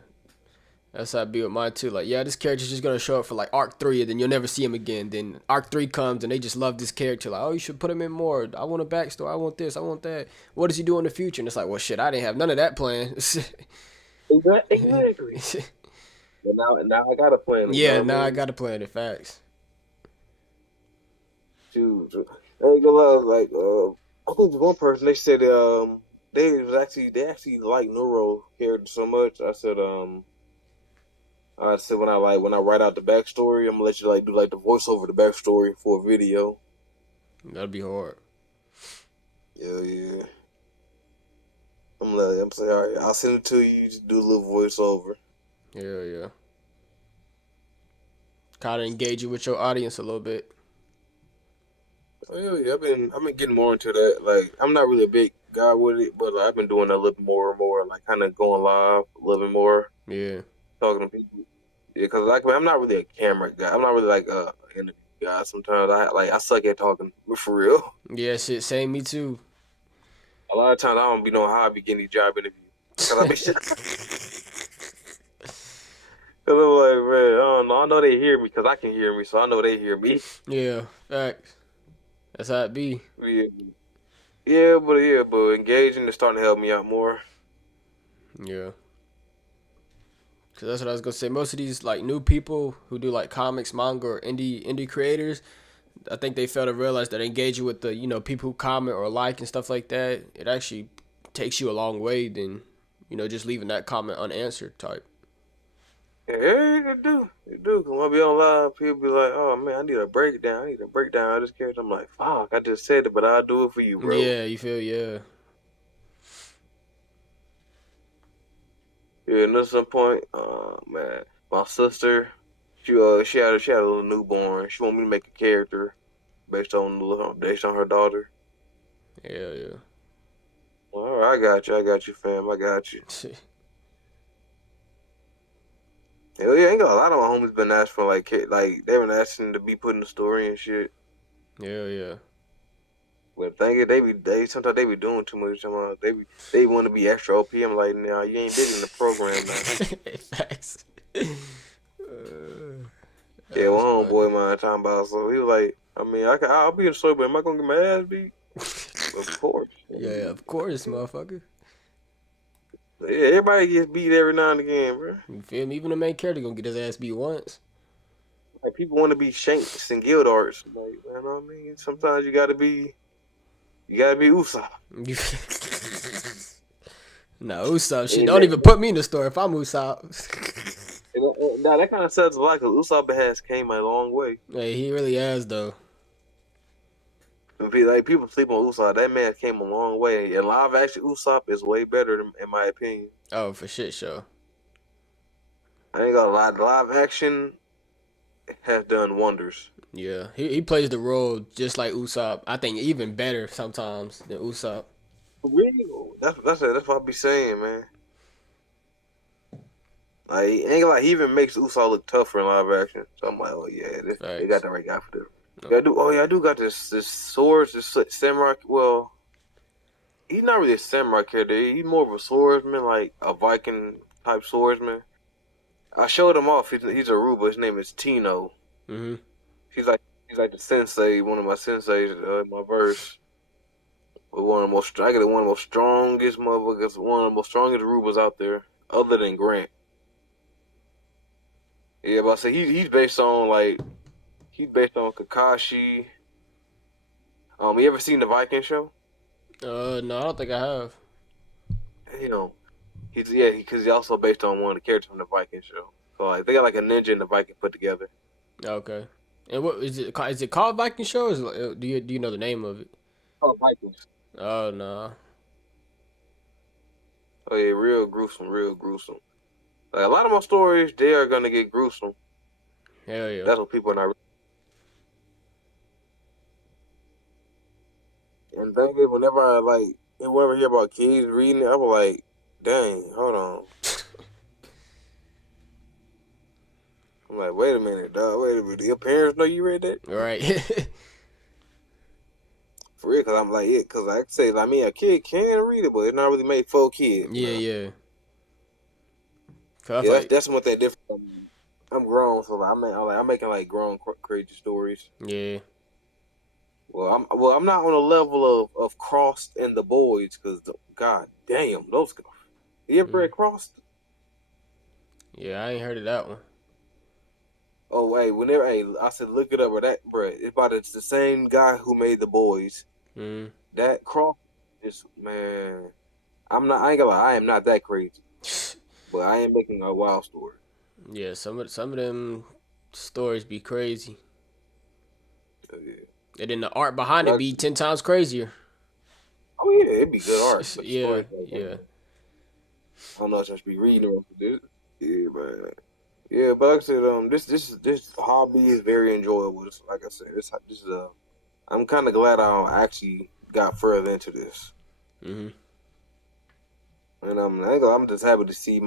That's how I be with mine too. Like, yeah, this character's just gonna show up for like arc 3, and then you'll never see him again. Then arc 3 comes, and they just love this character. Like, oh, you should put him in more. I want a backstory. I want this. I want that. What does he do in the future? And it's like, well, shit, I didn't have none of that planned. Exactly. But now I got a plan. You know Yeah, what I now I mean? gotta plan it. Facts. Shoot, I ain't gonna lie. Like, I think one person they said they actually like Neuro character so much. I said when I write out the backstory, I'm gonna let you like do like the voiceover the backstory for a video. That'll be hard. Yeah, yeah. I'm saying, all right, I'll send it to you. Just do a little voiceover. Yeah, yeah. Kind of engage you with your audience a little bit. Oh, yeah, yeah. I've been getting more into that. Like, I'm not really a big guy with it, but like, I've been doing that a little bit more and more. Like, kind of going live a little bit more, Yeah. talking to people. Yeah, because like man, I'm not really a camera guy. I'm not really like interview guy. Sometimes I suck at talking for real. Yeah, shit. Same. Me too. A lot of times I don't be knowing how I be getting these job interviews because I be shit. Cause I'm like, man, I don't know. I know they hear me because I can hear me, so I know they hear me. Yeah. Facts. That's how it be. Yeah, yeah, but engaging is starting to help me out more. Yeah. Cause that's what I was gonna say. Most of these like new people who do like comics, manga, or indie creators, I think they fail to realize that engaging with the people who comment or like and stuff like that, it actually takes you a long way than just leaving that comment unanswered type. Yeah, they do. Cause when I be on live, people be like, "Oh man, I need a breakdown. I need a breakdown of this character." I'm like, "Fuck, I just said it, but I'll do it for you, bro." Yeah, you feel yeah. Yeah, and at some point, man, my sister. She had a little newborn. She want me to make a character based on her daughter. Yeah. All right, I got you, fam. I got you. Hell yeah, ain't got a lot of my homies been asking for like they been asking to be put in the story and shit. Yeah. But thank it, they sometimes they be doing too much. They want to be extra OP. I'm like, nah, you ain't big in the program now. Facts. Yeah, That's one funny. homeboy of mine talking about, so he was like, I mean, I'll be in the story, but am I gonna get my ass beat? Of course. Yeah, of course, motherfucker. Yeah, everybody gets beat every now and again, bro. You feel me? Even the main character gonna get his ass beat once. Like people want to be Shanks and Guild Arts. Like, you know what I mean? Sometimes you gotta be Usopp. No, Usopp shit. And Don't that, even put me in the story if I'm Usopp. now that kind of says a lot because Usopp has came a long way. Hey, he really has though. Like people sleep on Usopp. That man came a long way. And live action Usopp is way better in my opinion. Oh, for shit show. I ain't gonna lie. The live action has done wonders. Yeah, he plays the role just like Usopp. I think even better sometimes than Usopp. Really? That's what I be saying, man. Like, ain't gonna lie, he even makes Usopp look tougher in live action. So I'm like, oh yeah, they got Facts. the right guy for this. No. Yeah, I do. Oh yeah, I do got this swords, this samurai. Well, he's not really a samurai character. He's more of a swordsman, like a Viking type swordsman. I showed him off. He's a Aruba. His name is Tino. Mhm. He's like the sensei, one of my senseis in my verse. But I get one of the most strongest motherfuckers, one of the most strongest Arubas out there, other than Grant. Yeah, but I say he's based on Kakashi. You ever seen the Viking show? No, I don't think I have. You know, because he's also based on one of the characters from the Viking show. So like they got like a ninja and the Viking put together. Okay. And what is it? Is it called Viking Show? Or is it, do you know the name of it? Oh, Vikings. Oh no. Oh yeah, real gruesome, real gruesome. Like a lot of my stories, they are gonna get gruesome. Hell yeah. That's what people are not. And thing is, whenever I hear about kids reading it, I'm like, dang, hold on. I'm like, wait a minute, dog. Wait a minute. Your parents know you read that? Right. For real, because I'm like, yeah, because I say, I mean, a kid can read it, but it's not really made for kids, Yeah, man. yeah. 'Cause I Yeah, feel like, that's one thing different. I'm grown, so I'm making like grown crazy stories. yeah. I'm not on a level of Crossed and the Boys because god damn those. You ever Mm. read Crossed? Yeah, I ain't heard of that one. Oh wait, I said look it up, or that bro, it's the same guy who made the Boys. Mm. That Crossed is man. I ain't gonna lie, I am not that crazy, but I am making a wild story. Yeah, some of them stories be crazy. Yeah. And then the art behind it Like, be 10 times crazier. oh yeah, it'd be good art, but the Yeah, story, like, yeah. I don't know if I should be reading or this. Yeah, man. Yeah, but like I said, this hobby is very enjoyable. Like I said, this is a. I'm kind of glad I actually got further into this, Mhm. and I'm just happy to see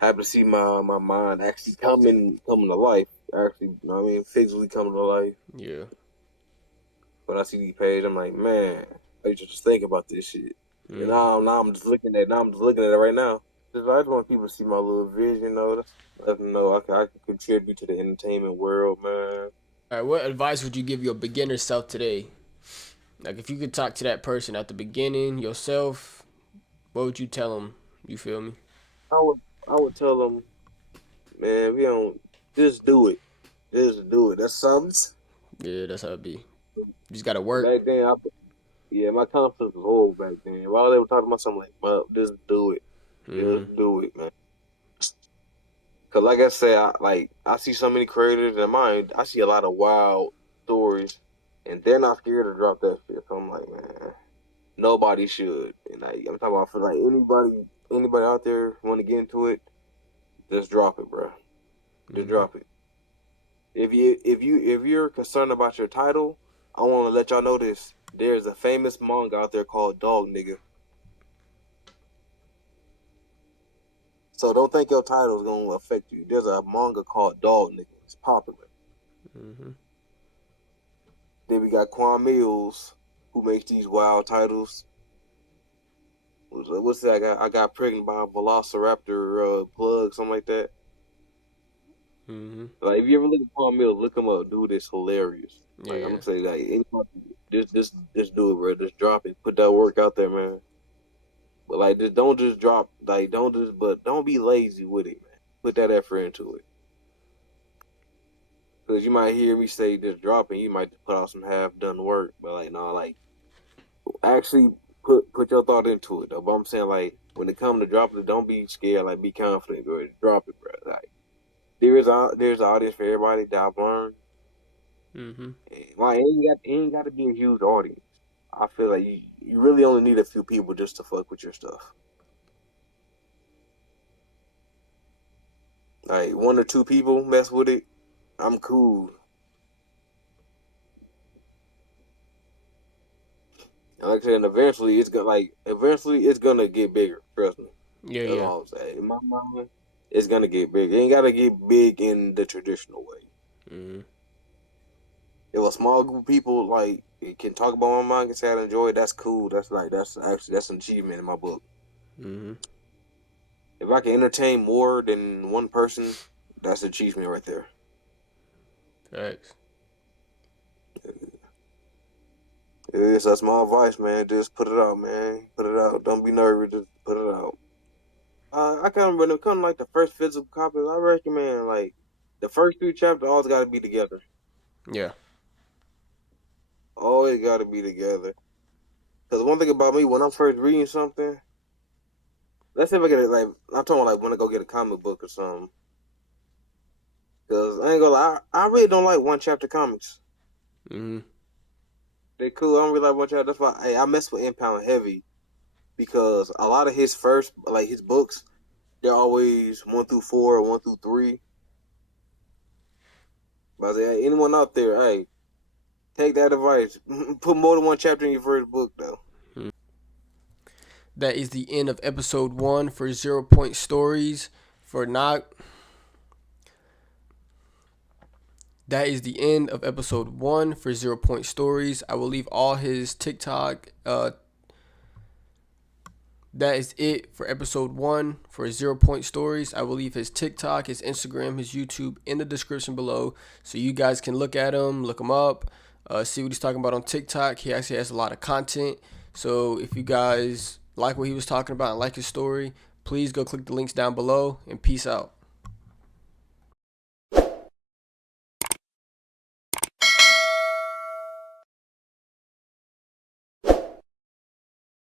happy to see my mind actually coming to life. Actually, you know what I mean, physically coming to life. Yeah. When I see these pages, I'm like, man, I used to just think about this shit. And Mhm. now I'm just looking at it right now. I just want people to see my little vision, though. Let them know I can contribute to the entertainment world, man. All right, what advice would you give your beginner self today? Like, if you could talk to that person at the beginning, yourself, what would you tell them? You feel me? I would I would tell them, man, we don't just do it, just do it. That's something. Yeah, that's how it be. You just gotta work. Back then, yeah, my confidence was horrible back then. While they were talking about something like, well, just Mhm. do it, man. Cause like I said, I see so many creators in mine. I see a lot of wild stories, and they're not scared to drop that shit. So I'm like, man, nobody should. And I'm talking about for like anybody out there want to get into it, just drop it, bro. Just Mhm. drop it. if you're concerned about your title, I want to let y'all know this. There's a famous manga out there called Dog Nigga. So don't think your title is gonna affect you. There's a manga called Dog Nigga. It's popular. Mm-hmm. Then we got Quan Mills, who makes these wild titles. What's that? I got pregnant by a Velociraptor plug, something like that. Mm-hmm. Like if you ever look at Quan Mills, look him up. Dude, it's hilarious. Yeah, Like I'm yeah. gonna say, like anybody, just do it, bro. Just drop it. Put that work out there, man. But like, just don't just drop. Like, but don't be lazy with it, man. Put that effort into it. Because you might hear me say just drop it, you might just put out some half done work. But like, no, like actually put your thought into it though. But I'm saying like when it comes to dropping it, don't be scared. Like be confident, bro. Drop it, bro. Like there's an audience for everybody that I've learned. Mm-hmm. Like ain't got to be a huge audience. I feel like you really only need a few people just to fuck with your stuff. Like one or two people mess with it, I'm cool. And like I said, and eventually it's gonna get bigger. Trust me. Yeah, That's yeah. all I'm saying. In my mind, it's gonna get big. It ain't gotta get big in the traditional way. Mm-hmm. If a small group of people like it can talk about my manga, say I enjoy it, that's cool. That's an achievement in my book. Mm-hmm. If I can entertain more than one person, that's an achievement right there. Facts. It's a small advice, man. Just put it out, man. Put it out. Don't be nervous. Just put it out. I kind of when it comes to, like the first physical copies, I recommend like the first three chapters always got to be together. Yeah. Always got to be together. Because one thing about me, when I'm first reading something, let's say if I get it, like I'm talking about like when I go get a comic book or something. Because I ain't gonna lie, I really don't like one chapter comics. Mm-hmm. They cool. I don't really like one chapter. That's why I mess with Impound heavy because a lot of his first like his books, they're always 1 through 4 or 1 through 3. But I say, hey, anyone out there, hey, take that advice. Put more than one chapter in your first book, though. That is the end of episode 1 for 0 Point Stories. For not. That is the end of episode 1 for 0 Point Stories. I will leave all his TikTok. That is it for episode 1 for 0 Point Stories. I will leave his TikTok, his Instagram, his YouTube in the description below, so you guys can look at him, look him up, see what he's talking about on TikTok. He actually has a lot of content. So if you guys like what he was talking about and like his story, please go click the links down below, and peace out.